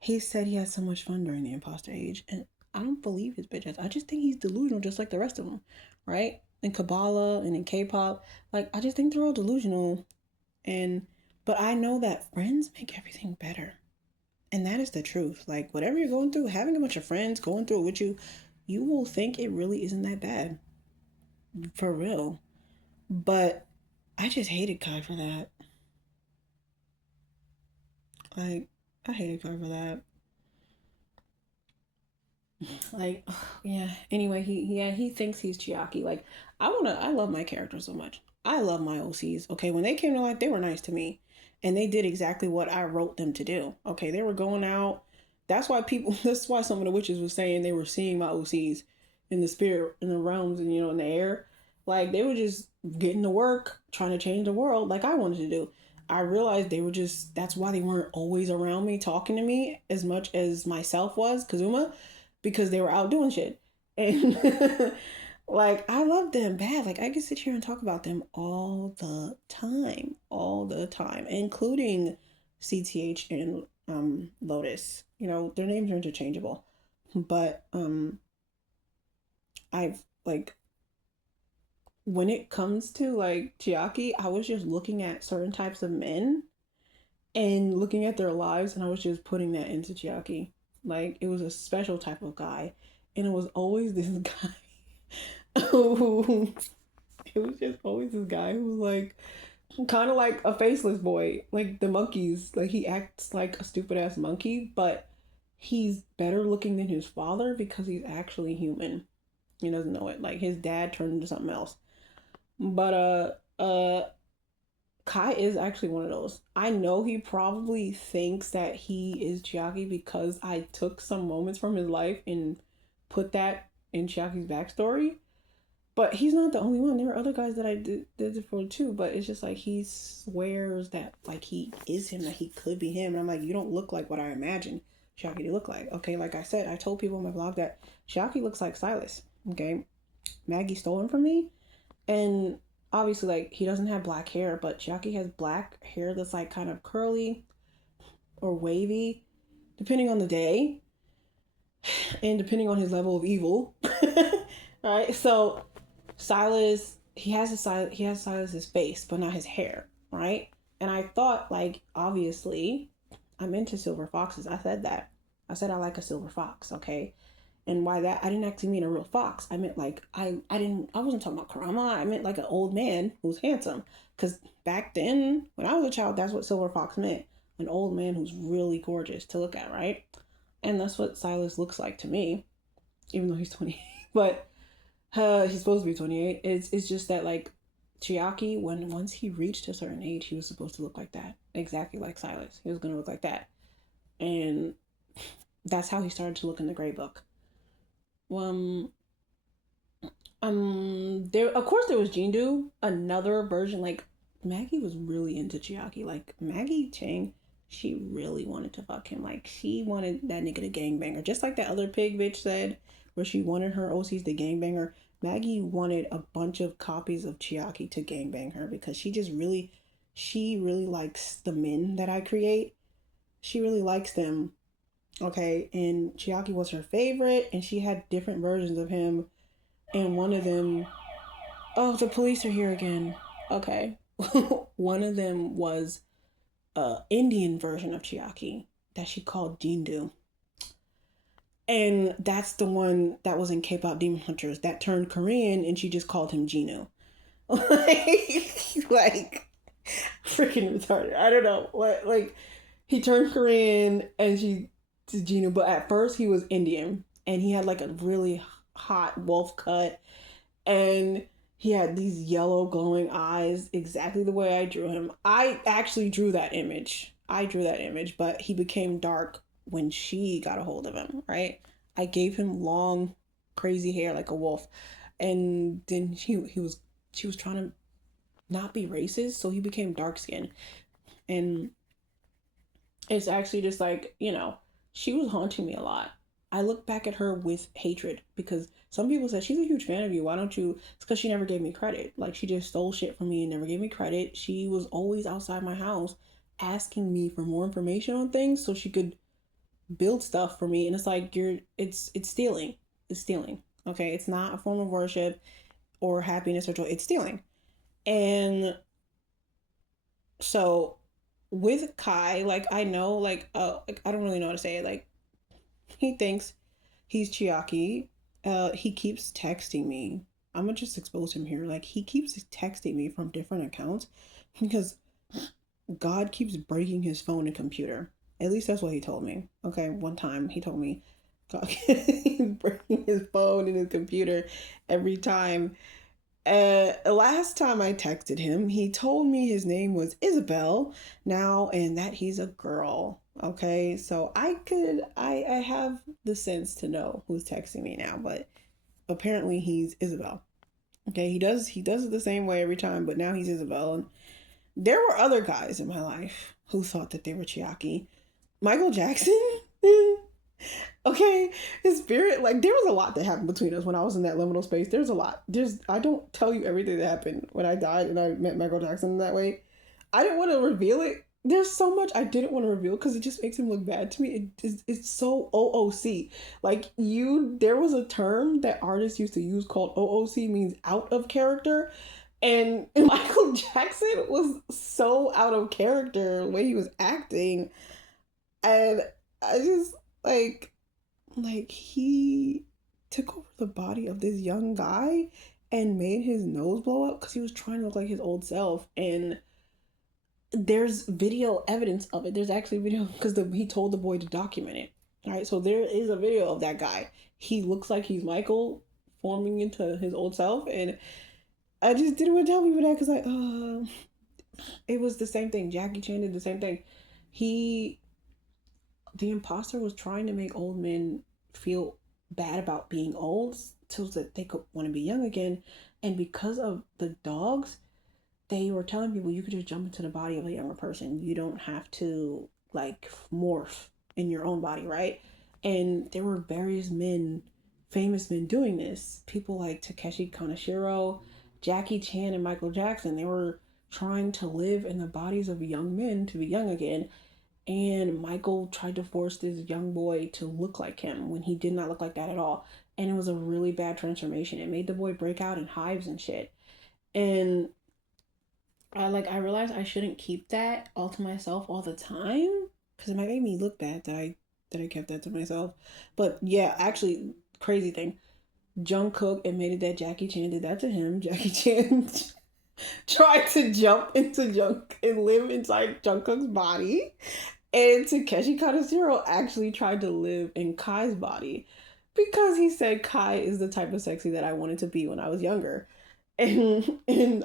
he had so much fun during the imposter age. And I don't believe his bitches. I just think he's delusional just like the rest of them, right? In Kabbalah and in K-pop, like, I just think they're all delusional. But I know that friends make everything better. And that is the truth. Like, whatever you're going through, having a bunch of friends going through it with you, you will think it really isn't that bad. For real. But I just hated Kai for that. Like, I hated Kai for that. Like, yeah. Anyway, he thinks he's Chiaki. Like, I love my character so much. I love my OCs. Okay, when they came to life, they were nice to me, and they did exactly what I wrote them to do. Okay, they were going out. That's why people. That's why some of the witches were saying they were seeing my OCs in the spirit, in the realms, and in the air. Like, they were just getting to work, trying to change the world, like I wanted to do. I realized they were just. That's why they weren't always around me, talking to me as much as myself was, Kazuma, because they were out doing shit. And like, I love them bad. Like, I could sit here and talk about them all the time, including CTH and Lotus. Their names are interchangeable. But I've like when it comes to like Chiaki, I was just looking at certain types of men and looking at their lives, and I was just putting that into Chiaki. Like, it was a special type of guy, and it was always this guy who it was just always this guy who was like kind of like a faceless boy, like the monkeys. Like, he acts like a stupid ass monkey, but he's better looking than his father because he's actually human. He doesn't know it. Like, his dad turned into something else. But Kai is actually one of those. I know he probably thinks that he is Chiaki because I took some moments from his life and put that in Chiaki's backstory. But he's not the only one. There are other guys that I did it for too. But it's just like he swears that like he is him, that he could be him. And I'm like, you don't look like what I imagined. Chiaki look like? Okay, like I said, I told people on my blog that Chiaki looks like Silas. Okay, Maggie stole him from me, and obviously, like, he doesn't have black hair, but Chiaki has black hair that's like kind of curly or wavy, depending on the day and depending on his level of evil. Right? So Silas, he has Silas's face, but not his hair, right? And I thought, like, obviously, I'm into silver foxes. I said that. I said I like a silver fox, okay? And why that? I didn't actually mean a real fox. I meant like I wasn't talking about Karama. I meant like an old man who's handsome. Cause back then, when I was a child, that's what silver fox meant. An old man who's really gorgeous to look at, right? And that's what Silas looks like to me, even though he's 20. But he's supposed to be 28. It's just that, like, Chiaki, when once he reached a certain age, he was supposed to look like that, exactly like Silas. He was gonna look like that, and that's how he started to look in the Gray Book. Um, there, of course, there was Jindu, another version. Like, Maggie was really into Chiaki. Like, Maggie Chang, she really wanted to fuck him. Like, she wanted that nigga to gangbanger, just like that other pig bitch said, where she wanted her OCs to gangbanger. Maggie wanted a bunch of copies of Chiaki to gangbang her because she really likes the men that I create. She really likes them. Okay, and Chiaki was her favorite, and she had different versions of him. And one of them, oh, the police are here again. Okay. One of them was a Indian version of Chiaki that she called Jindu. And that's the one that was in K-pop Demon Hunters that turned Korean, and she just called him Jinu. Like, freaking retarded. I don't know what, like, he turned Korean and she to Gino, but at first he was Indian and he had like a really hot wolf cut and he had these yellow glowing eyes, exactly the way I drew him. I actually drew that image. I drew that image, but he became dark when she got a hold of him, right? I gave him long, crazy hair like a wolf, and then she was trying to not be racist, so he became dark skinned. And it's actually just like, she was haunting me a lot. I look back at her with hatred because some people said she's a huge fan of you. Why don't you? It's because she never gave me credit. Like, she just stole shit from me and never gave me credit. She was always outside my house asking me for more information on things so she could build stuff for me. And it's like, it's stealing. It's stealing. Okay, it's not a form of worship or happiness or joy. It's stealing. And so with Kai, like, I know, like, I don't really know how to say it. Like, he thinks he's Chiaki. He keeps texting me. I'm gonna just expose him here. Like, he keeps texting me from different accounts because God keeps breaking his phone and computer. At least that's what he told me. Okay, one time he told me God keeps breaking his phone and his computer every time. Last time I texted him, he told me his name was Isabel now and that he's a girl. Okay, so I have the sense to know who's texting me now, but apparently he's Isabel. Okay, he does it the same way every time, but now he's Isabel. And there were other guys in my life who thought that they were Chiaki. Michael Jackson. Okay, his spirit, like, there was a lot that happened between us when I was in that liminal space. There's a lot. I don't tell you everything that happened when I died and I met Michael Jackson in that way. I didn't want to reveal it. There's so much I didn't want to reveal because it just makes him look bad to me. It's so OOC. Like, there was a term that artists used to use called OOC, means out of character. And Michael Jackson was so out of character the way he was acting. And I just, like he took over the body of this young guy and made his nose blow up because he was trying to look like his old self. And there's video evidence of it. There's actually video because he told the boy to document it. All right, so there is a video of that guy. He looks like he's Michael forming into his old self, and I just didn't want to tell people that because it was the same thing. Jackie Chan did the same thing. The imposter was trying to make old men feel bad about being old so that they could want to be young again. And because of the dogs, they were telling people you could just jump into the body of a younger person. You don't have to, like, morph in your own body, right? And there were various men, famous men doing this. People like Takeshi Kaneshiro, Jackie Chan, and Michael Jackson. They were trying to live in the bodies of young men to be young again. And Michael tried to force this young boy to look like him when he did not look like that at all. And it was a really bad transformation. It made the boy break out in hives and shit. And I realized I shouldn't keep that all to myself all the time because it might make me look bad that I kept that to myself. But yeah, actually, crazy thing. Jungkook admitted that Jackie Chan did that to him. Jackie Chan tried to jump into Junk and live inside Jungkook's body. And Takeshi Kaneshiro actually tried to live in Kai's body because he said Kai is the type of sexy that I wanted to be when I was younger. And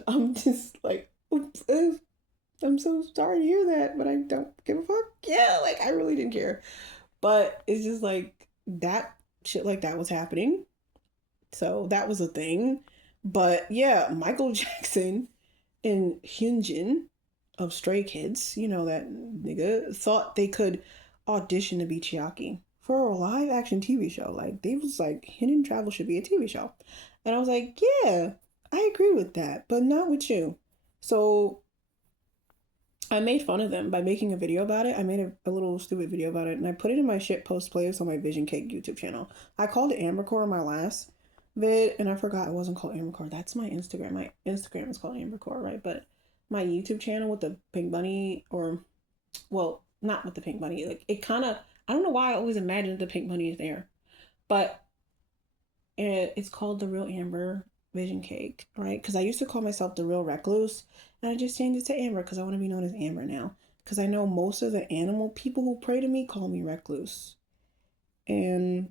I'm just like, oops, I'm so sorry to hear that, but I don't give a fuck. Yeah, like I really didn't care. But it's just like that shit like that was happening. So that was a thing. But yeah, Michael Jackson and Hyunjin of Stray Kids, you know that nigga, thought they could audition to be Chiaki for a live action TV show. Like they was like Hidden Travel should be a TV show. And I was like, yeah, I agree with that, but not with you. So I made fun of them by making a video about it. I made a little stupid video about it and I put it in my shit post playlist on my Vision Cake YouTube channel. I called it Ambercore in my last vid and I forgot it wasn't called Ambercore. That's my Instagram. My Instagram is called Ambercore, right? But my YouTube channel with the pink bunny, or well, not with the pink bunny. Like it kind of, I don't know why I always imagined the pink bunny is there, but it's called The Real Amber Vision Cake, right? Because I used to call myself The Real Recluse, and I just changed it to Amber because I want to be known as Amber now. Because I know most of the animal people who pray to me call me Recluse, and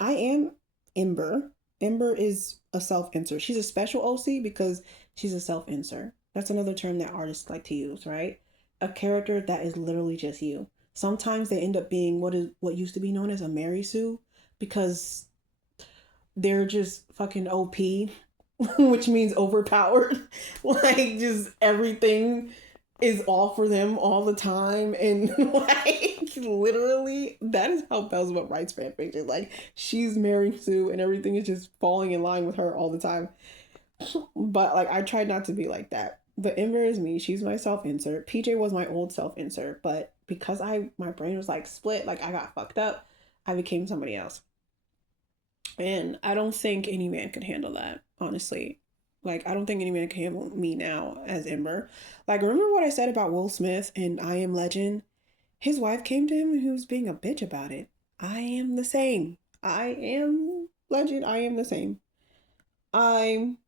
I am Ember. Ember is a self-insert. She's a special OC because she's a self-insert. That's another term that artists like to use, right? A character that is literally just you. Sometimes they end up being what used to be known as a Mary Sue because they're just fucking OP, which means overpowered. Like just everything is all for them all the time, and like literally that is how Beelzebub writes fanfiction. Like she's Mary Sue and everything is just falling in line with her all the time. But like I tried not to be like that. But Ember is me. She's my self insert. PJ was my old self insert, but because my brain was like split, like I got fucked up, I became somebody else. And I don't think any man could handle that, honestly. Like, I don't think any man can handle me now as Ember. Like, remember what I said about Will Smith and I Am Legend? His wife came to him and he was being a bitch about it. I am the same. I am Legend. I am the same. I'm.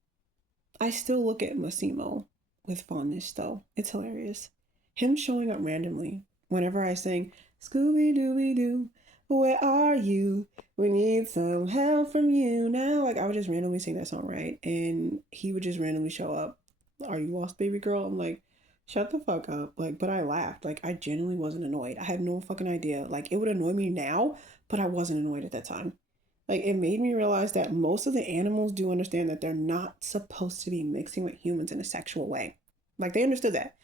I still look at Massimo with fondness, though. It's hilarious. Him showing up randomly whenever I sing Scooby Dooby Doo, where are you? We need some help from you now. Like I would just randomly sing that song, right? And he would just randomly show up. Are you lost, baby girl? I'm like, shut the fuck up. Like, but I laughed. Like I genuinely wasn't annoyed. I had no fucking idea. Like it would annoy me now, but I wasn't annoyed at that time. Like it made me realize that most of the animals do understand that they're not supposed to be mixing with humans in a sexual way. Like they understood that.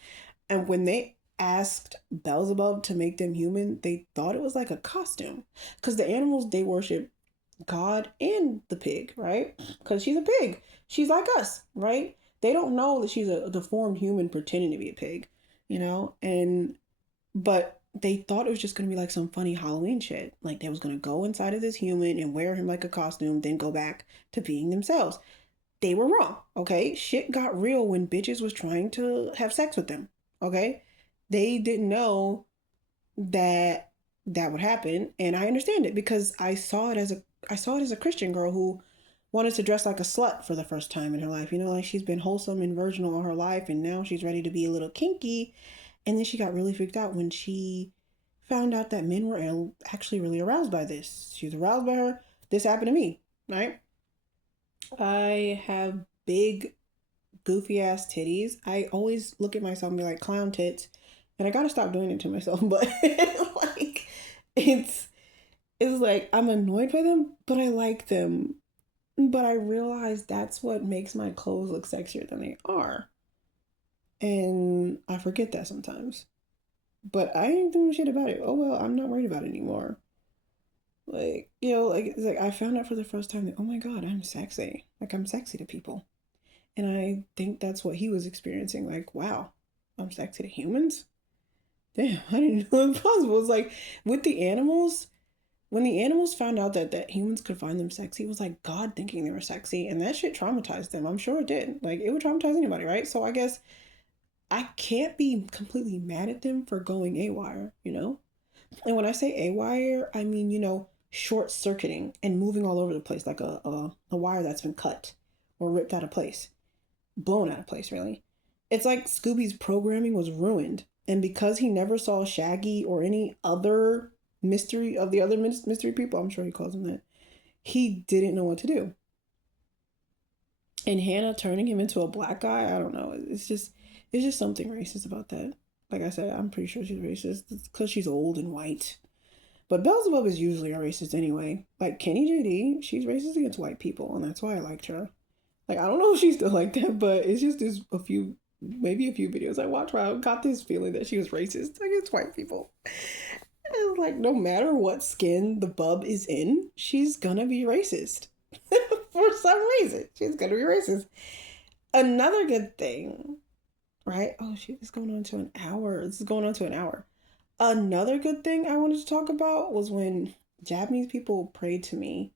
And when they asked Beelzebub to make them human, they thought it was like a costume. Because the animals, they worship God and the pig, right? Because she's a pig. She's like us, right? They don't know that she's a deformed human pretending to be a pig, you know? But they thought it was just going to be like some funny Halloween shit. Like they was going to go inside of this human and wear him like a costume, then go back to being themselves. They were wrong, okay? Shit got real when bitches was trying to have sex with them, okay? They didn't know that that would happen, and I understand it because I saw it as a Christian girl who wanted to dress like a slut for the first time in her life. You know, like she's been wholesome and virginal all her life, and now she's ready to be a little kinky. And then she got really freaked out when she found out that men were actually really aroused by this. She was aroused by her. This happened to me, right? I have big, goofy ass titties. I always look at myself and be like, clown tits. And I gotta stop doing it to myself. But like, it's, it's like I'm annoyed by them, but I like them. But I realize that's what makes my clothes look sexier than they are. And I forget that sometimes. But I ain't doing shit about it. Oh well, I'm not worried about it anymore. Like, like it's like I found out for the first time that, oh my God, I'm sexy. Like I'm sexy to people. And I think that's what he was experiencing. Like, wow, I'm sexy to humans? Damn, I didn't know it was possible. It's like with the animals, when the animals found out that humans could find them sexy, it was like God thinking they were sexy, and that shit traumatized them. I'm sure it did. Like it would traumatize anybody, right? So I guess I can't be completely mad at them for going AWire. And when I say AWire, I mean, short circuiting and moving all over the place like a wire that's been cut or ripped out of place, blown out of place, really. It's like Scooby's programming was ruined. And because he never saw Shaggy or any other mystery of the other mystery people, I'm sure he calls them that, he didn't know what to do. And Hannah turning him into a black guy, I don't know. It's just something racist about that. Like I said, I'm pretty sure she's racist because she's old and white. But Beelzebub is usually a racist anyway. Like Kenny JD, she's racist against white people, and that's why I liked her. Like I don't know if she's still like that, but it's just maybe a few videos I watched where I got this feeling that she was racist against white people. And like no matter what skin the bub is in, she's gonna be racist. For some reason, she's gonna be racist. Another good thing, right? Oh shoot, it's going on to an hour. This is going on to an hour. Another good thing I wanted to talk about was when Japanese people prayed to me.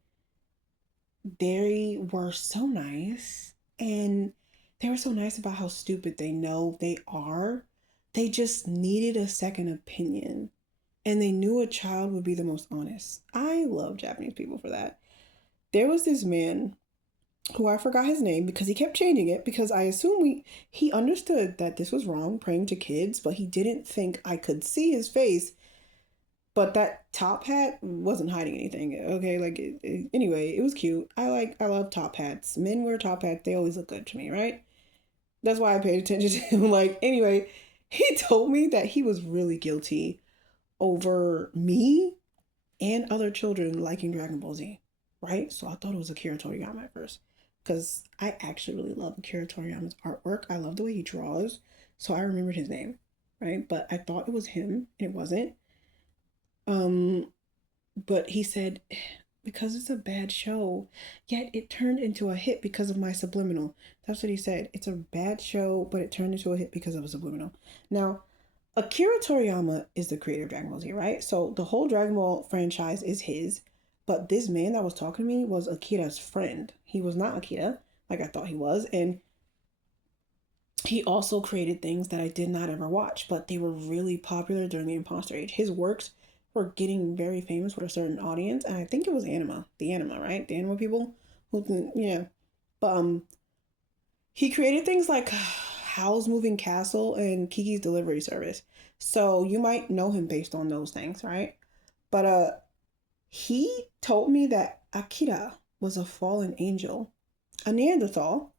They were so nice, and they were so nice about how stupid they know they are. They just needed a second opinion, and they knew a child would be the most honest. I love Japanese people for that. There was this man who I forgot his name because he kept changing it because I assume he understood that this was wrong praying to kids, but he didn't think I could see his face. But that top hat wasn't hiding anything. Okay, like anyway, it was cute. I love top hats. Men wear top hats. They always look good to me, right? That's why I paid attention to him. Like anyway, he told me that he was really guilty over me and other children liking Dragon Ball Z, right? So I thought it was Akira Toriyama at first because I actually really love Akira Toriyama's artwork. I love the way he draws, so I remembered his name, right? But I thought it was him, and it wasn't. Um, but he said because it's a bad show, yet it turned into a hit because of my subliminal. That's what he said. It's a bad show, but it turned into a hit because of a subliminal. Now, Akira Toriyama is the creator of Dragon Ball Z, right? So the whole Dragon Ball franchise is his, but this man that was talking to me was Akira's friend. He was not Akira, like I thought he was, and he also created things that I did not ever watch, but they were really popular during the Imposter Age. His works were getting very famous with a certain audience, and I think it was the anima, right? The anima people who, yeah. But he created things like Howl's Moving Castle and Kiki's Delivery Service. So you might know him based on those things, right? But he told me that Akira was a fallen angel, a Neanderthal,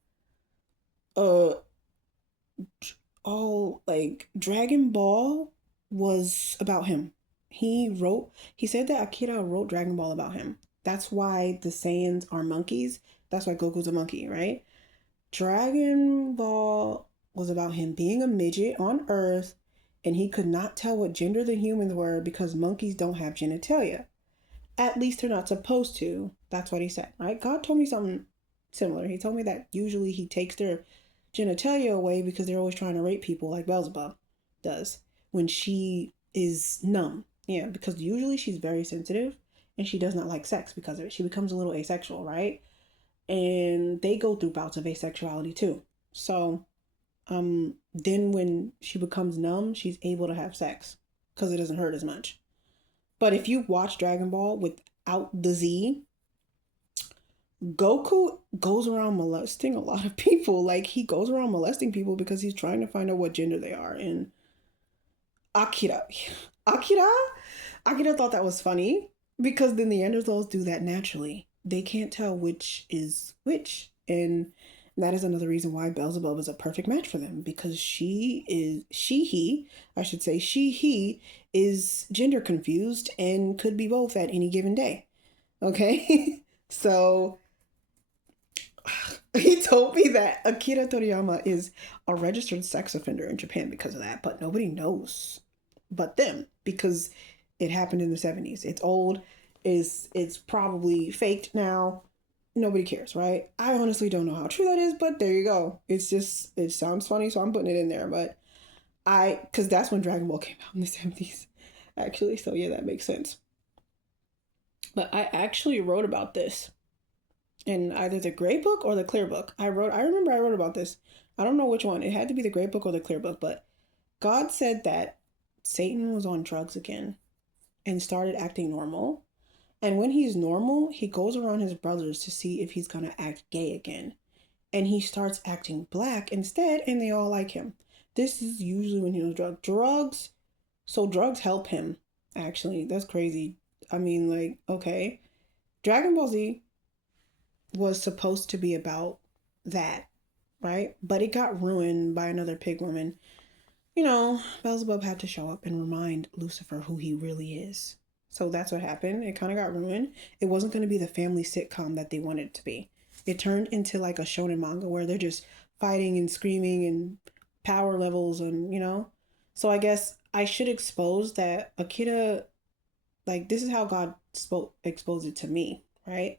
uh all like Dragon Ball was about him. He said that Akira wrote Dragon Ball about him. That's why the Saiyans are monkeys. That's why Goku's a monkey, right? Dragon Ball was about him being a midget on Earth, and he could not tell what gender the humans were because monkeys don't have genitalia. At least they're not supposed to. That's what he said, right? God told me something similar. He told me that usually he takes their genitalia away because they're always trying to rape people like Beelzebub does when she is numb. Yeah, because usually she's very sensitive and she does not like sex because of it. She becomes a little asexual, right? And they go through bouts of asexuality too. So, then when she becomes numb, she's able to have sex because it doesn't hurt as much. But if you watch Dragon Ball without the Z, Goku goes around molesting a lot of people. Like he goes around molesting people because he's trying to find out what gender they are. And Akira, Akira, Akira thought that was funny because the Neanderthals do that naturally. They can't tell which is which, and that is another reason why Beelzebub is a perfect match for them because he, I should say, he is gender confused and could be both at any given day. Okay, so he told me that Akira Toriyama is a registered sex offender in Japan because of that, but nobody knows. but them, because it happened in the 70s. It's old. It's probably faked now. Nobody cares, right? I honestly don't know how true that is, but there you go. It's just, it sounds funny, so I'm putting it in there. But because that's when Dragon Ball came out in the 70s, actually. So yeah, that makes sense. But I actually wrote about this in either the Gray Book or the Clear Book. I remember I wrote about this. I don't know which one. It had to be the Gray Book or the Clear Book, but God said that Satan was on drugs again and started acting normal. And when he's normal, he goes around his brothers to see if he's gonna act gay again. And he starts acting black instead, and they all like him. This is usually when he was drugs. So drugs help him. Actually, that's crazy. I mean, like, okay, Dragon Ball Z was supposed to be about that, right? But it got ruined by another pig woman. You know, Beelzebub had to show up and remind Lucifer who he really is. So that's what happened. It kind of got ruined. It wasn't going to be the family sitcom that they wanted it to be. It turned into like a shonen manga where they're just fighting and screaming and power levels and, you know. So I guess I should expose that Akira, like, this is how God exposed it to me, right?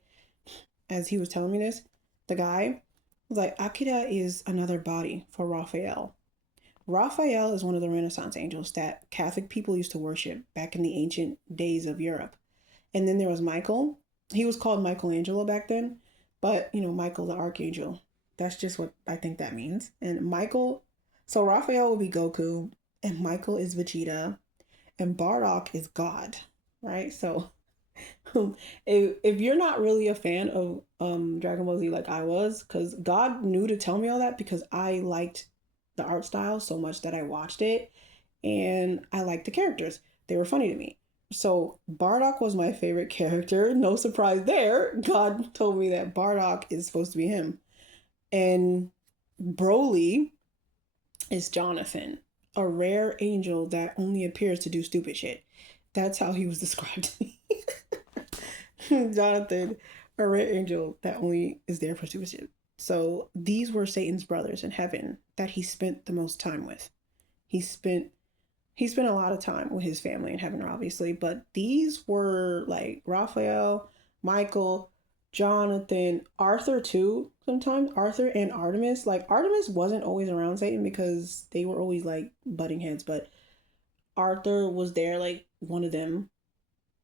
As he was telling me this, the guy was like, Akira is another body for Raphael. Raphael is one of the Renaissance angels that Catholic people used to worship back in the ancient days of Europe. And then there was Michael. He was called Michelangelo back then, but you know, Michael the Archangel. That's just what I think that means. And Michael, so Raphael will be Goku, and Michael is Vegeta, and Bardock is God, right? So if you're not really a fan of Dragon Ball Z like I was, because God knew to tell me all that because I liked the art style so much that I watched it and I liked the characters. They were funny to me. So Bardock was my favorite character. No surprise there. God told me that Bardock is supposed to be him. And Broly is Jonathan, a rare angel that only appears to do stupid shit. That's how he was described to me. Jonathan, a rare angel that only is there for stupid shit. So these were Satan's brothers in heaven that he spent the most time with. He spent a lot of time with his family in heaven, obviously, but these were like Raphael, Michael, Jonathan, Arthur too. Sometimes Arthur and Artemis. Like Artemis wasn't always around Satan because they were always like butting heads, but Arthur was there, like one of them,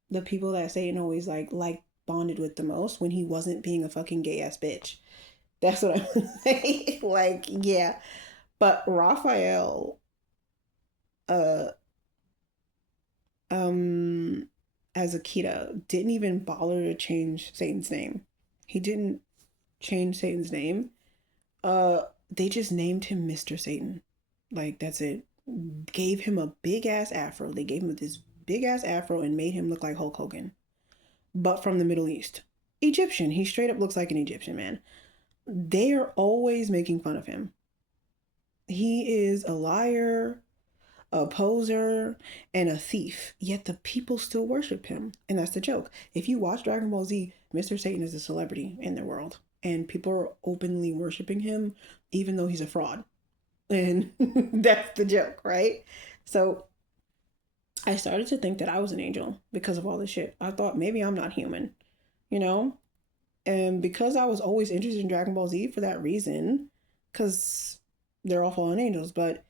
the people that Satan always like bonded with the most when he wasn't being a fucking gay ass bitch. That's what I'm saying. Like, yeah. But Raphael, uh, um, as Akira, didn't even bother to change Satan's name. He didn't change Satan's name. Uh, they just named him Mr. Satan. Like, that's it. Gave him a big ass afro. They gave him this big ass afro and made him look like Hulk Hogan, but from the Middle East. Egyptian. He straight up looks like an Egyptian man. They are always making fun of him. He is a liar, a poser, and a thief. Yet the people still worship him. And that's the joke. If you watch Dragon Ball Z, Mr. Satan is a celebrity in their world. And people are openly worshiping him, even though he's a fraud. And that's the joke, right? So I started to think that I was an angel because of all this shit. I thought maybe I'm not human, you know? And because I was always interested in Dragon Ball Z for that reason, because they're all fallen angels, but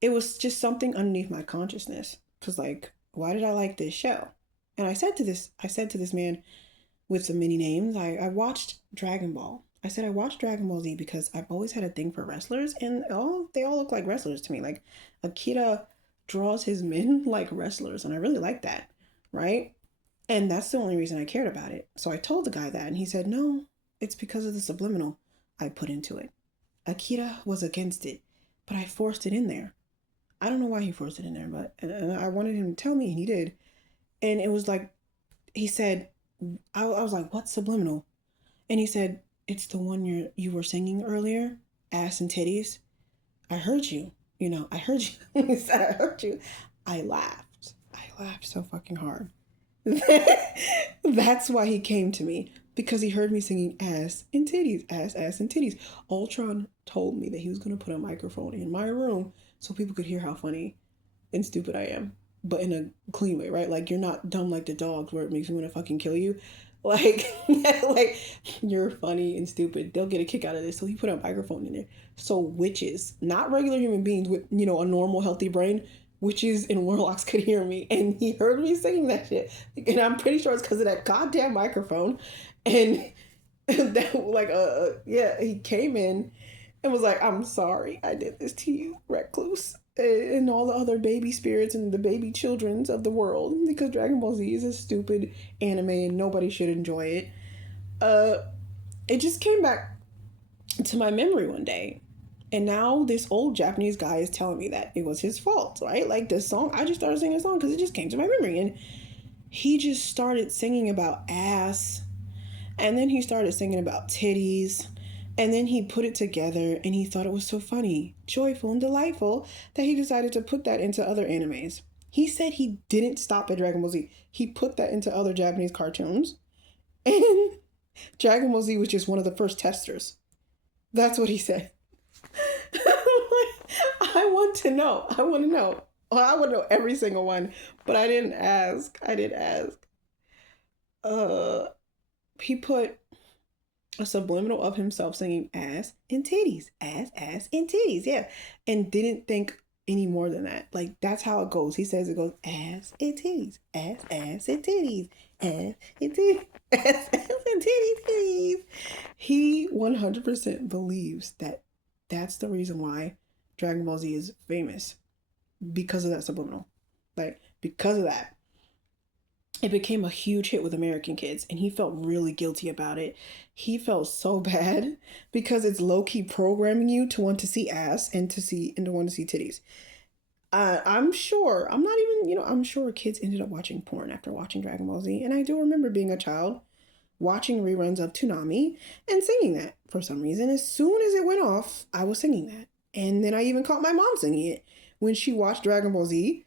it was just something underneath my consciousness. Because like, why did I like this show? And I said to this man with some many names, I watched Dragon Ball. I said I watched Dragon Ball Z because I've always had a thing for wrestlers, and they all look like wrestlers to me. Like Akira draws his men like wrestlers, and I really like that, right? And that's the only reason I cared about it. So I told the guy that, and he said, no, it's because of the subliminal I put into it. Akira was against it, but I forced it in there. I don't know why he forced it in there, but and I wanted him to tell me, and he did. And it was like, he said, I was like, what's subliminal? And he said, it's the one you were singing earlier, ass and titties. I heard you. You know, I heard you. He said, I heard you. I laughed. I laughed so fucking hard. That's why he came to me, because he heard me singing ass and titties, ass and titties. Ultron told me that he was going to put a microphone in my room so people could hear how funny and stupid I am. but in a clean way, right? Like you're not dumb like the dogs where it makes me want to fucking kill you. Like, like you're funny and stupid. They'll get a kick out of this. So he put a microphone in there. So witches, not regular human beings with, you know, a normal healthy brain, witches and warlocks could hear me. And he heard me singing that shit. And I'm pretty sure it's because of that goddamn microphone. And that, like, yeah, he came in and was like, I'm sorry I did this to you, Recluse, and all the other baby spirits and the baby childrens of the world, because Dragon Ball Z is a stupid anime and nobody should enjoy it. Uh, it just came back to my memory one day. And now this old Japanese guy is telling me that it was his fault, right? Like this song, I just started singing a song because it just came to my memory. And he just started singing about ass. And then he started singing about titties. And then he put it together and he thought it was so funny, joyful, and delightful that he decided to put that into other animes. He said he didn't stop at Dragon Ball Z. He put that into other Japanese cartoons. And Dragon Ball Z was just one of the first testers. That's what he said. I want to know. I want to know. Well, I want to know every single one, but I didn't ask. I didn't ask. Uh, he put a subliminal of himself singing ass and titties, ass and titties, yeah, and didn't think any more than that. Like that's how it goes. He says it goes ass and titties, ass and titties, ass and titties, ass and titties. He 100% believes that that's the reason why Dragon Ball Z is famous, because of that subliminal, like because of that it became a huge hit with American kids, and he felt really guilty about it. He felt so bad because it's low key programming you to want to see ass and to want to see titties. I'm sure, I'm not even, I'm sure kids ended up watching porn after watching Dragon Ball Z, and I do remember being a child watching reruns of Toonami and singing that for some reason. As soon as it went off, I was singing that, and then I even caught my mom singing it when she watched Dragon Ball Z.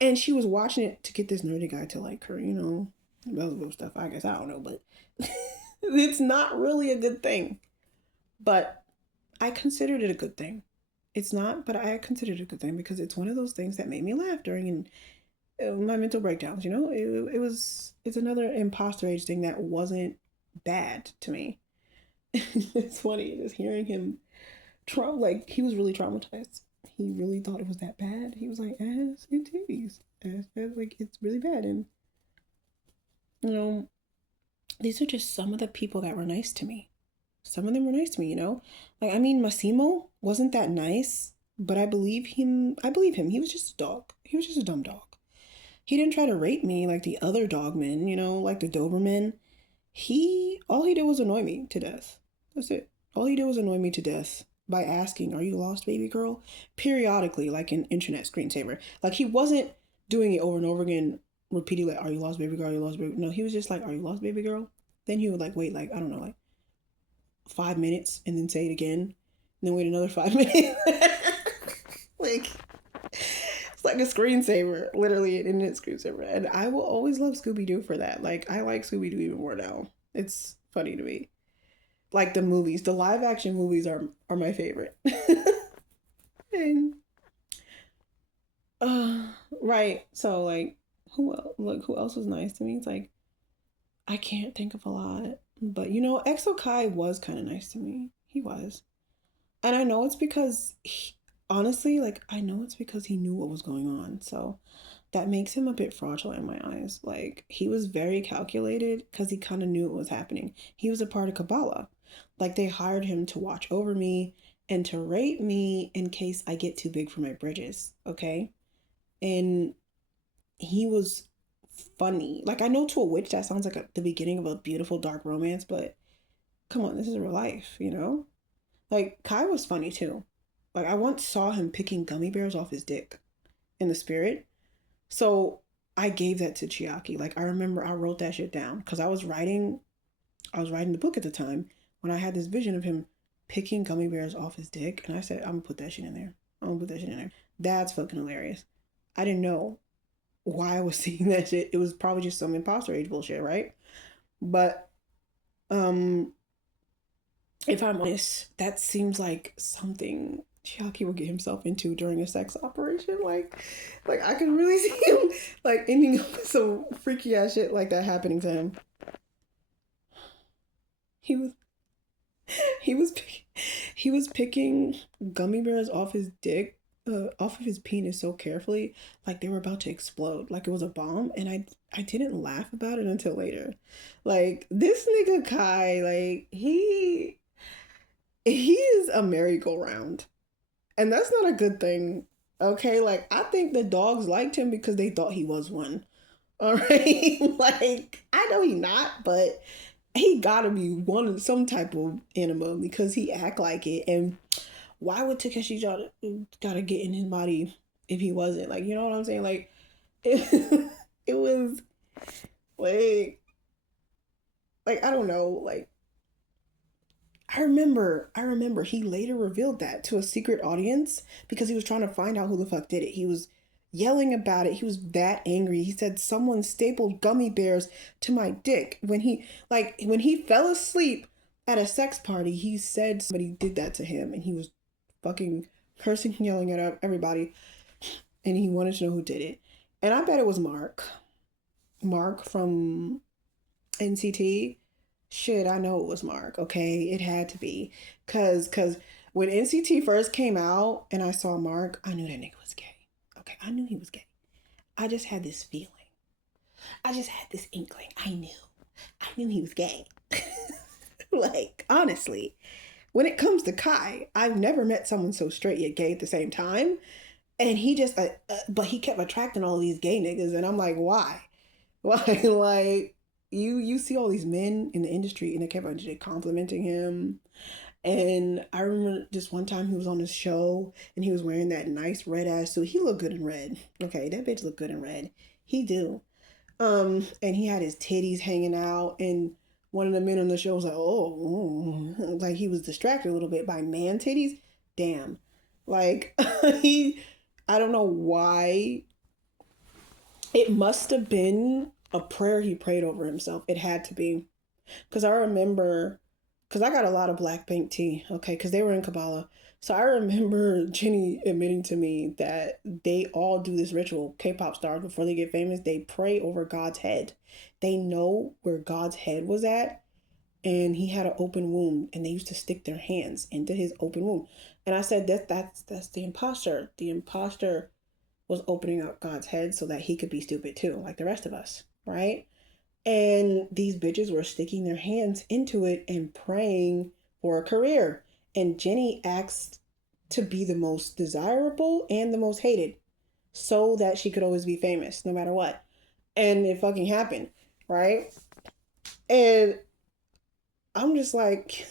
And she was watching it to get this nerdy guy to like her, Beelzebub stuff. I guess I don't know, but it's not really a good thing. But I considered it a good thing. It's not, but I considered it a good thing because it's one of those things that made me laugh during my mental breakdowns. It's another imposter age thing that wasn't bad to me. It's funny just hearing him like he was really traumatized. He really thought it was that bad. He was like, ass and titties. Ass, like, it's really bad. And, you know, these are just some of the people that were nice to me. Some of them were nice to me. Like, I mean, Massimo wasn't that nice, but I believe him. He was just a dog. He was just a dumb dog. He didn't try to rape me like the other dogmen, like the Doberman. All he did was annoy me to death. That's it. All he did was annoy me to death by asking, "Are you lost, baby girl?" periodically, like an internet screensaver. Like he wasn't doing it over and over again, repeating like, "Are you lost, baby girl? Are you lost, baby?" No, he was just like, "Are you lost, baby girl?" Then he would like wait, like I don't know, like 5 minutes, and then say it again, and then wait another 5 minutes. Like it's like a screensaver, literally an internet screensaver. And I will always love Scooby Doo for that. Like I like Scooby Doo even more now. It's funny to me. Like the movies, the live action movies are my favorite. And uh right. So like who else was nice to me? It's like I can't think of a lot. But Exo Kai was kind of nice to me. He was. And I know it's because honestly, like I know it's because he knew what was going on. So that makes him a bit fraudulent in my eyes. Like he was very calculated because he kind of knew what was happening. He was a part of Kabbalah. Like they hired him to watch over me and to rape me in case I get too big for my bridges. Okay. And he was funny. Like I know to a witch that sounds like the beginning of a beautiful dark romance, but come on, this is real life. Like Kai was funny too. Like I once saw him picking gummy bears off his dick in the spirit. So I gave that to Chiaki. Like I remember I wrote that shit down because I was writing the book at the time when I had this vision of him picking gummy bears off his dick, and I said, I'm gonna put that shit in there. I'm gonna put that shit in there. That's fucking hilarious. I didn't know why I was seeing that shit. It was probably just some imposter age bullshit, right? But um if I'm honest, that seems like something Chiaki would get himself into during a sex operation. Like I can really see him like ending up with some freaky ass shit like that happening to him. He was he was he was picking gummy bears off his dick, off of his penis so carefully, like they were about to explode, like it was a bomb. And I didn't laugh about it until later. Like this nigga Kai, like he is a merry-go-round, and that's not a good thing. Okay, like I think the dogs liked him because they thought he was one. All right, like I know he not, but he gotta be one some type of animal because he act like it. And why would Takeshi gotta get in his body if he wasn't? Like, you know what I'm saying? Like, it was like I don't know. Like, I remember he later revealed that to a secret audience because he was trying to find out who the fuck did it. He was yelling about it. He was that angry. He said someone stapled gummy bears to my dick. When he fell asleep at a sex party, he said somebody did that to him, and he was fucking cursing and yelling at everybody, and he wanted to know who did it. And I bet it was Mark. Mark from NCT. Shit, I know it was Mark. Okay, it had to be, cause when NCT first came out and I saw Mark, I knew that nigga was gay. Okay, I knew he was gay. I just had this feeling. I just had this inkling. I knew he was gay. Like honestly, when it comes to Kai, I've never met someone so straight yet gay at the same time. And he just, but he kept attracting all these gay niggas, and I'm like, why? Why? Like, you see all these men in the industry, and they kept on just complimenting him. And I remember just one time he was on his show, and he was wearing that nice red ass suit. He looked good in red. Okay, that bitch looked good in red. He do. And he had his titties hanging out, and one of the men on the show was like, oh, like he was distracted a little bit by man titties. Damn. Like, I don't know why. It must have been a prayer he prayed over himself. It had to be. Because I remember, because I got a lot of Blackpink tea, okay, because they were in Kabbalah. So I remember Jenny admitting to me that they all do this ritual. K-pop stars, before they get famous, they pray over God's head. They know where God's head was at, and he had an open wound, and they used to stick their hands into his open wound. And I said that's the imposter. The imposter was opening up God's head so that he could be stupid too, like the rest of us, right? And these bitches were sticking their hands into it and praying for a career. And Jenny asked to be the most desirable and the most hated so that she could always be famous no matter what. And it fucking happened, right? And I'm just like,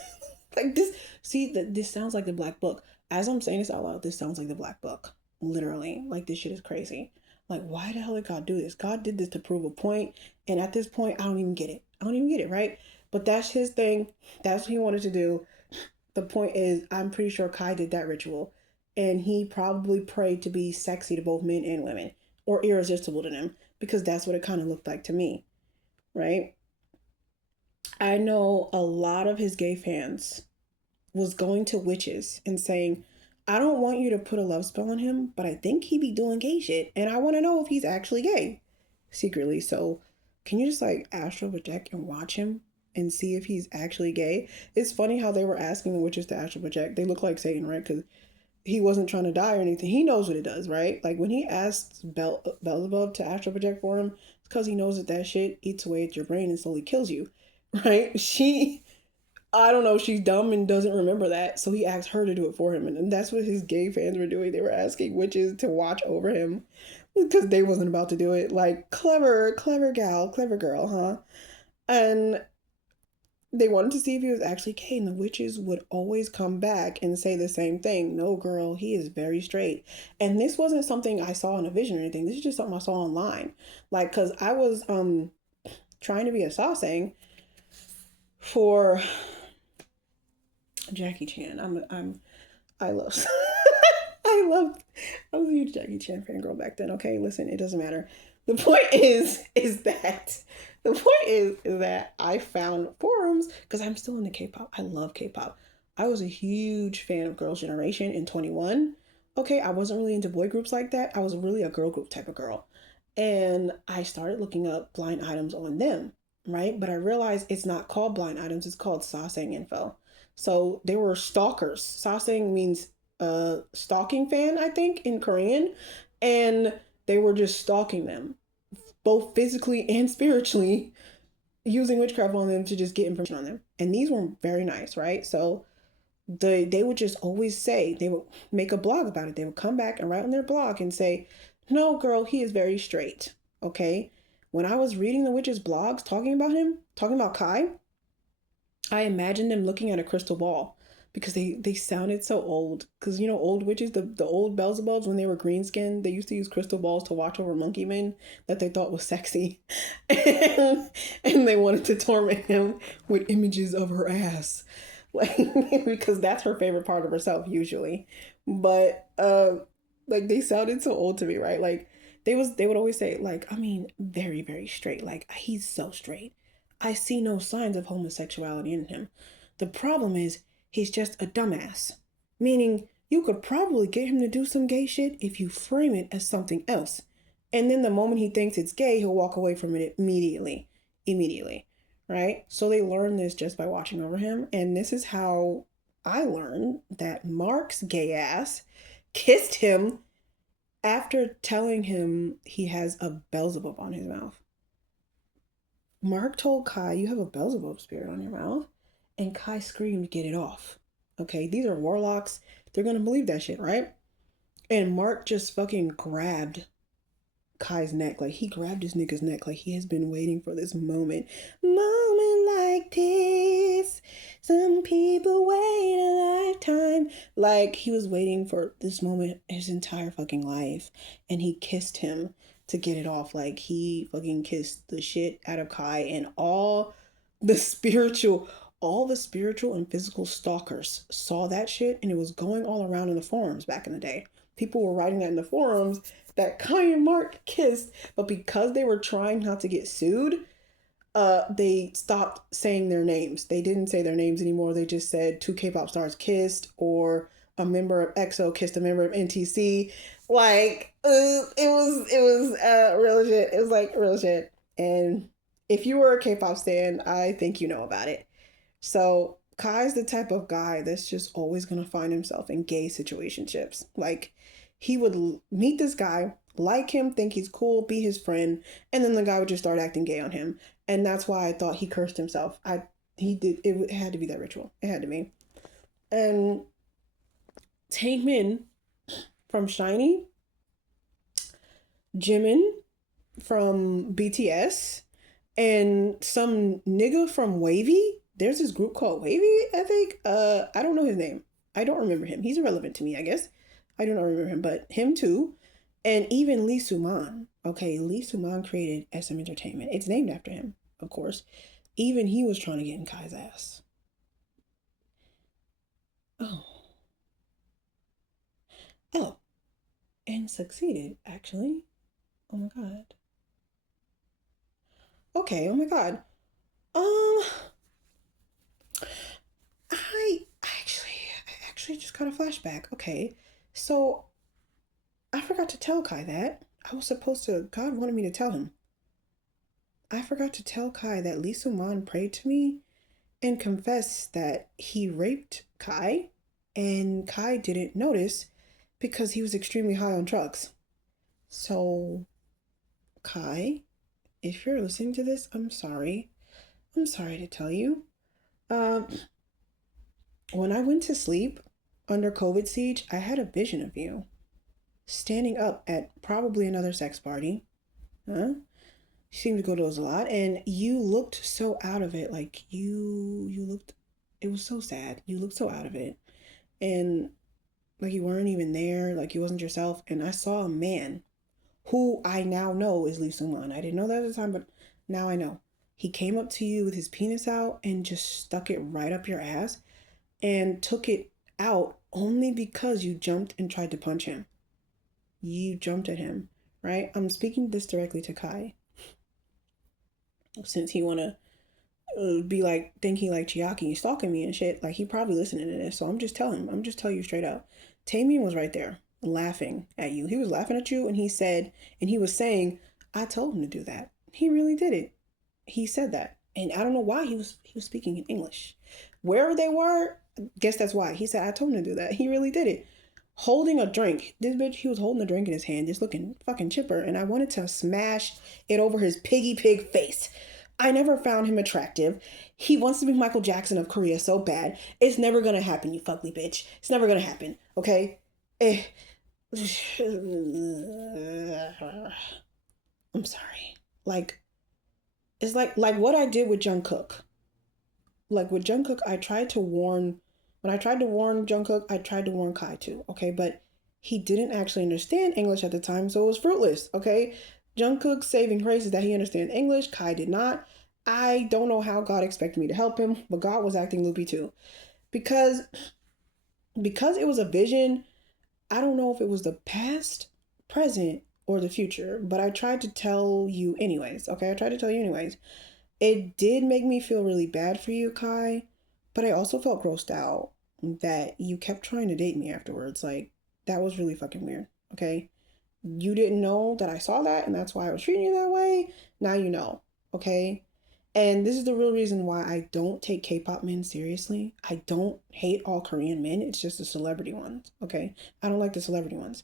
like this. See, this sounds like the Black Book. As I'm saying this out loud, this sounds like the Black Book. Literally, like this shit is crazy. Like, why the hell did God do this? God did this to prove a point, and at this point, I don't even get it. I don't even get it, right? But that's his thing. That's what he wanted to do. The point is, I'm pretty sure Kai did that ritual, and he probably prayed to be sexy to both men and women, or irresistible to them, because that's what it kind of looked like to me, right? I know a lot of his gay fans was going to witches and saying, I don't want you to put a love spell on him, but I think he be doing gay shit, and I want to know if he's actually gay secretly. So can you just like astral project and watch him and see if he's actually gay? It's funny how they were asking the witches to astral project. They look like Satan, right? Because he wasn't trying to die or anything. He knows what it does, right? Like when he asked Beelzebub to astral project for him, it's because he knows that that shit eats away at your brain and slowly kills you, right? I don't know, she's dumb and doesn't remember that. So he asked her to do it for him. And that's what his gay fans were doing. They were asking witches to watch over him because they wasn't about to do it. Like, clever, clever gal, clever girl, huh? And they wanted to see if he was actually gay. And the witches would always come back and say the same thing. No, girl, he is very straight. And this wasn't something I saw in a vision or anything. This is just something I saw online. Like, because I was trying to be a sasaeng for Jackie Chan. I love I love I was a huge Jackie Chan fangirl back then. Okay, listen, it doesn't matter. The point is that I found forums because I'm still into K-pop. I love K-pop. I was a huge fan of Girls' Generation in 21. Okay, I wasn't really into boy groups like that. I was really a girl group type of girl. And I started looking up blind items on them, right? But I realized it's not called blind items, it's called Sasang info. So they were stalkers. Sasang means stalking fan, I think, in Korean. And they were just stalking them, both physically and spiritually, using witchcraft on them to just get information on them. And these were very nice, right? So they would just always say, they would make a blog about it. They would come back and write on their blog and say, no, girl, he is very straight. Okay. When I was reading the witches' blogs talking about him, talking about Kai, I imagined them looking at a crystal ball because they sounded so old. Because, you know, old witches, the old Beelzebubs, when they were green skinned, they used to use crystal balls to watch over monkey men that they thought was sexy. And they wanted to torment him with images of her ass. Like, because that's her favorite part of herself, usually. But, like, they sounded so old to me, right? Like, they would always say, like, I mean, very, very straight. Like, he's so straight. I see no signs of homosexuality in him. The problem is he's just a dumbass. Meaning, you could probably get him to do some gay shit if you frame it as something else. And then the moment he thinks it's gay, he'll walk away from it immediately. Immediately. Right? So they learn this just by watching over him. And this is how I learned that Mark's gay ass kissed him after telling him he has a Beelzebub on his mouth. Mark told Kai, you have a Beelzebub spirit on your mouth. And Kai screamed, get it off. Okay, these are warlocks. They're going to believe that shit, right? And Mark just fucking grabbed Kai's neck. Like, he grabbed this nigga's neck. Like, he has been waiting for this moment. Moment like this. Some people wait a lifetime. Like, he was waiting for this moment his entire fucking life. And he kissed him to get it off. Like, he fucking kissed the shit out of Kai, and the spiritual all the spiritual and physical stalkers saw that shit, and it was going all around in the forums back in the day. People were writing that in the forums that Kai and Mark kissed, but because they were trying not to get sued, they stopped saying their names. They didn't say their names anymore. They just said two K-pop stars kissed, or a member of EXO kissed a member of NTC. Like, it was real shit. It was like real shit. And if you were a K-pop stan, I think you know about it. So Kai's the type of guy that's just always gonna find himself in gay situationships. Like, he would meet this guy, like him, think he's cool, be his friend, and then the guy would just start acting gay on him. And that's why I thought he cursed himself. He did it had to be that ritual. It had to be. And Taemin from SHINee, Jimin from BTS, and some nigga from WayV. There's this group called WayV, I think. I don't know his name. I don't remember him. He's irrelevant to me, I guess. I do not remember him, but him too. And even Lee Suman. Okay, Lee Suman created SM Entertainment. It's named after him, of course. Even he was trying to get in Kai's ass. Oh. Oh. And succeeded, actually. Oh my god. Okay, oh my god. Um, I actually just got a flashback. Okay, so I forgot to tell Kai that. I was supposed to. God wanted me to tell him. I forgot to tell Kai that Lee Suman prayed to me and confessed that he raped Kai, and Kai didn't notice because he was extremely high on drugs. So, Kai, if you're listening to this, I'm sorry. I'm sorry to tell you. Um, when I went to sleep under COVID siege, I had a vision of you standing up at probably another sex party. Huh? You seem to go to those a lot, and you looked so out of it. Like, you looked. It was so sad. You looked so out of it, and like you weren't even there. Like, you wasn't yourself. And I saw a man who I now know is Lee Sung-man. I didn't know that at the time, but now I know. He came up to you with his penis out and just stuck it right up your ass and took it out only because you jumped and tried to punch him. You jumped at him, right? I'm speaking this directly to Kai, since he wanna be like thinking like Chiaki stalking me and shit. Like he probably listening to this, so I'm just telling him. I'm just telling you straight up. Tamian was right there laughing at you. He was laughing at you, and he said, and he was saying, "I told him to do that. He really did it. He said that, and I don't know why he was speaking in English. Where they were, guess that's why. He said, I told him to do that. He really did it. Holding a drink. This bitch, he was holding a drink in his hand, just looking fucking chipper, and I wanted to smash it over his piggy pig face. I never found him attractive. He wants to be Michael Jackson of Korea so bad. It's never gonna happen, you fugly bitch. It's never gonna happen, okay? Eh. I'm sorry. Like, it's like what I did with Jungkook. Like with Jungkook, I tried to warn. When I tried to warn Jungkook, I tried to warn Kai too. Okay, but he didn't actually understand English at the time, so it was fruitless. Okay, Jungkook's saving grace is that he understands English. Kai did not. I don't know how God expected me to help him, but God was acting loopy too, because it was a vision. I don't know if it was the past, present, or the future, but I tried to tell you anyways. Okay, I tried to tell you anyways. It did make me feel really bad for you, Kai, but I also felt grossed out that you kept trying to date me afterwards. Like, that was really fucking weird, okay? You didn't know that I saw that, and that's why I was treating you that way. Now you know, okay? And this is the real reason why I don't take K pop men seriously. I don't hate all Korean men, it's just the celebrity ones, okay? I don't like the celebrity ones.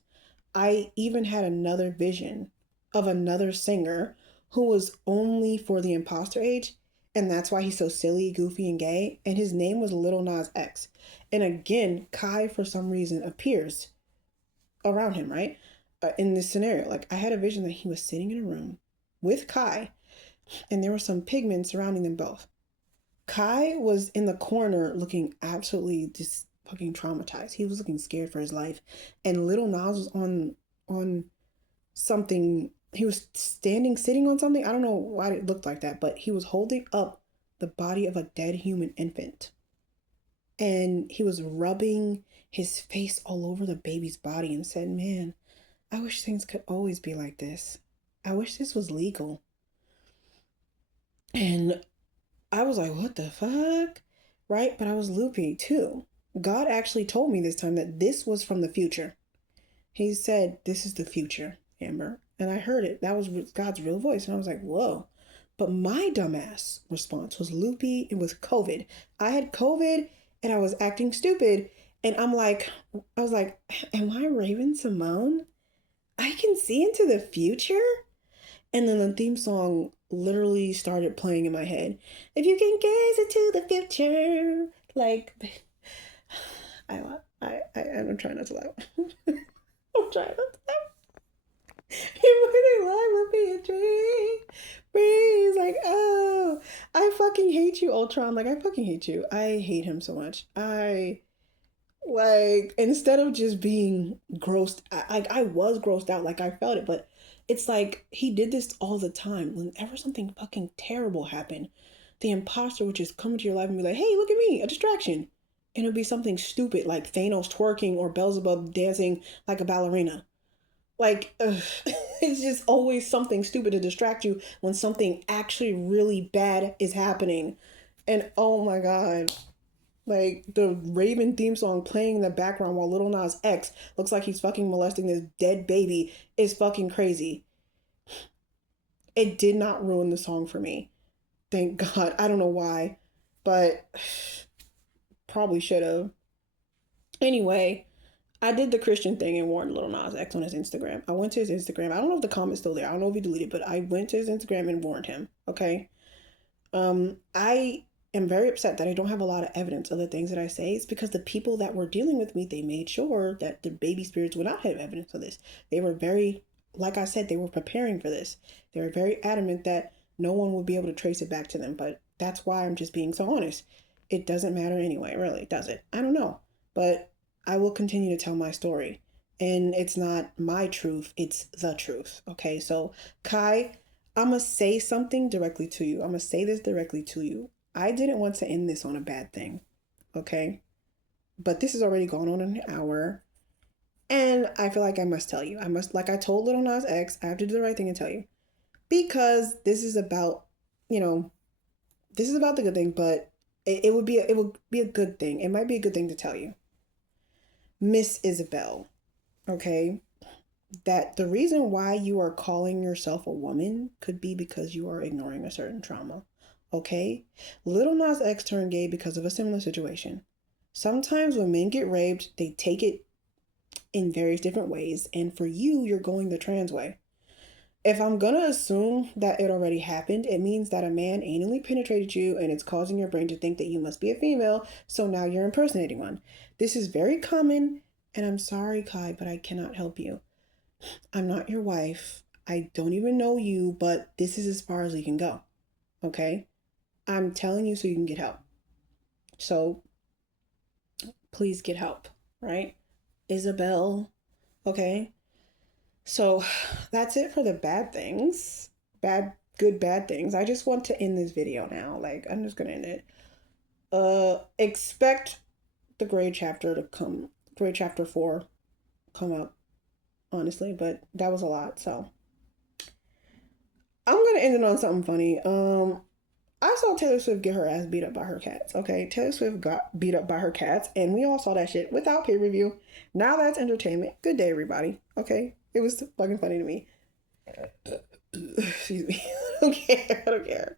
I even had another vision of another singer who was only for the imposter age, and that's why he's so silly, goofy, and gay. And his name was Little Nas X. And again, Kai, for some reason, appears around him, right? In this scenario, like I had a vision that he was sitting in a room with Kai, and there were some pigmen surrounding them both. Kai was in the corner looking absolutely just fucking traumatized. He was looking scared for his life, and Little Nas was on something. He was sitting on something. I don't know why it looked like that, but he was holding up the body of a dead human infant, and he was rubbing his face all over the baby's body and said, "Man, I wish things could always be like this. I wish this was legal." And I was like, what the fuck? Right? But I was loopy too. God actually told me this time that this was from the future. He said, this is the future, Amber. And I heard it. That was God's real voice. And I was like, whoa. But my dumbass response was loopy. It was COVID. I had COVID and I was acting stupid. And I was like, am I Raven Simone? I can see into the future? And then the theme song literally started playing in my head. If you can gaze into the future, like I'm trying not to laugh. I'm trying not to laugh. If life would be a dream, breeze like oh, I fucking hate you, Ultron. Like I fucking hate you. I hate him so much. I like instead of just being grossed, I was grossed out. Like I felt it, but it's like he did this all the time. Whenever something fucking terrible happened, the imposter would just come into your life and be like, "Hey, look at me, a distraction," and it'd be something stupid like Thanos twerking or Beelzebub dancing like a ballerina. Like ugh, it's just always something stupid to distract you when something actually really bad is happening. And oh my god, like the Raven theme song playing in the background while Little Nas X looks like he's fucking molesting this dead baby is fucking crazy. It did not ruin the song for me. Thank God. I don't know why, but probably should have. Anyway, I did the Christian thing and warned Little Nas X on his Instagram. I went to his Instagram. I don't know if the comment's still there. I don't know if he deleted, but I went to his Instagram and warned him. Okay. I am very upset that I don't have a lot of evidence of the things that I say. It's because the people that were dealing with me, they made sure that the baby spirits would not have evidence of this. They were very, like I said, they were preparing for this. They were very adamant that no one would be able to trace it back to them. But that's why I'm just being so honest. It doesn't matter anyway, really, does it? I don't know. But I will continue to tell my story. And it's not my truth, it's the truth. Okay, so Kai, I'm going to say something directly to you. I'm going to say this directly to you. I didn't want to end this on a bad thing, okay? But this has already gone on an hour. And I feel like I must tell you. I must, like I told Little Nas X, I have to do the right thing and tell you. Because this is about, you know, this is about the good thing, but it would be a good thing. It might be a good thing to tell you, Miss Isabel. Okay, that the reason why you are calling yourself a woman could be because you are ignoring a certain trauma. Okay? Little Nas X turned gay because of a similar situation. Sometimes when men get raped, they take it in various different ways, and for you, you're going the trans way. If I'm gonna assume that it already happened, it means that a man anally penetrated you and it's causing your brain to think that you must be a female, so now you're impersonating one. This is very common, and I'm sorry, Kai, but I cannot help you. I'm not your wife. I don't even know you, but this is as far as we can go. Okay? I'm telling you so you can get help. So please get help, right? Isabel. Okay? So that's it for the bad things. Bad things. I just want to end this video now. Like, I'm just gonna end it. Expect the grade chapter to come, grade chapter 4 come up, honestly, but that was a lot, so I'm gonna end it on something funny. I saw Taylor Swift get her ass beat up by her cats. Okay, Taylor Swift got beat up by her cats, and we all saw that shit without peer review. Now that's entertainment. Good day, everybody. Okay, it was fucking funny to me. Excuse me. I don't care. I don't care.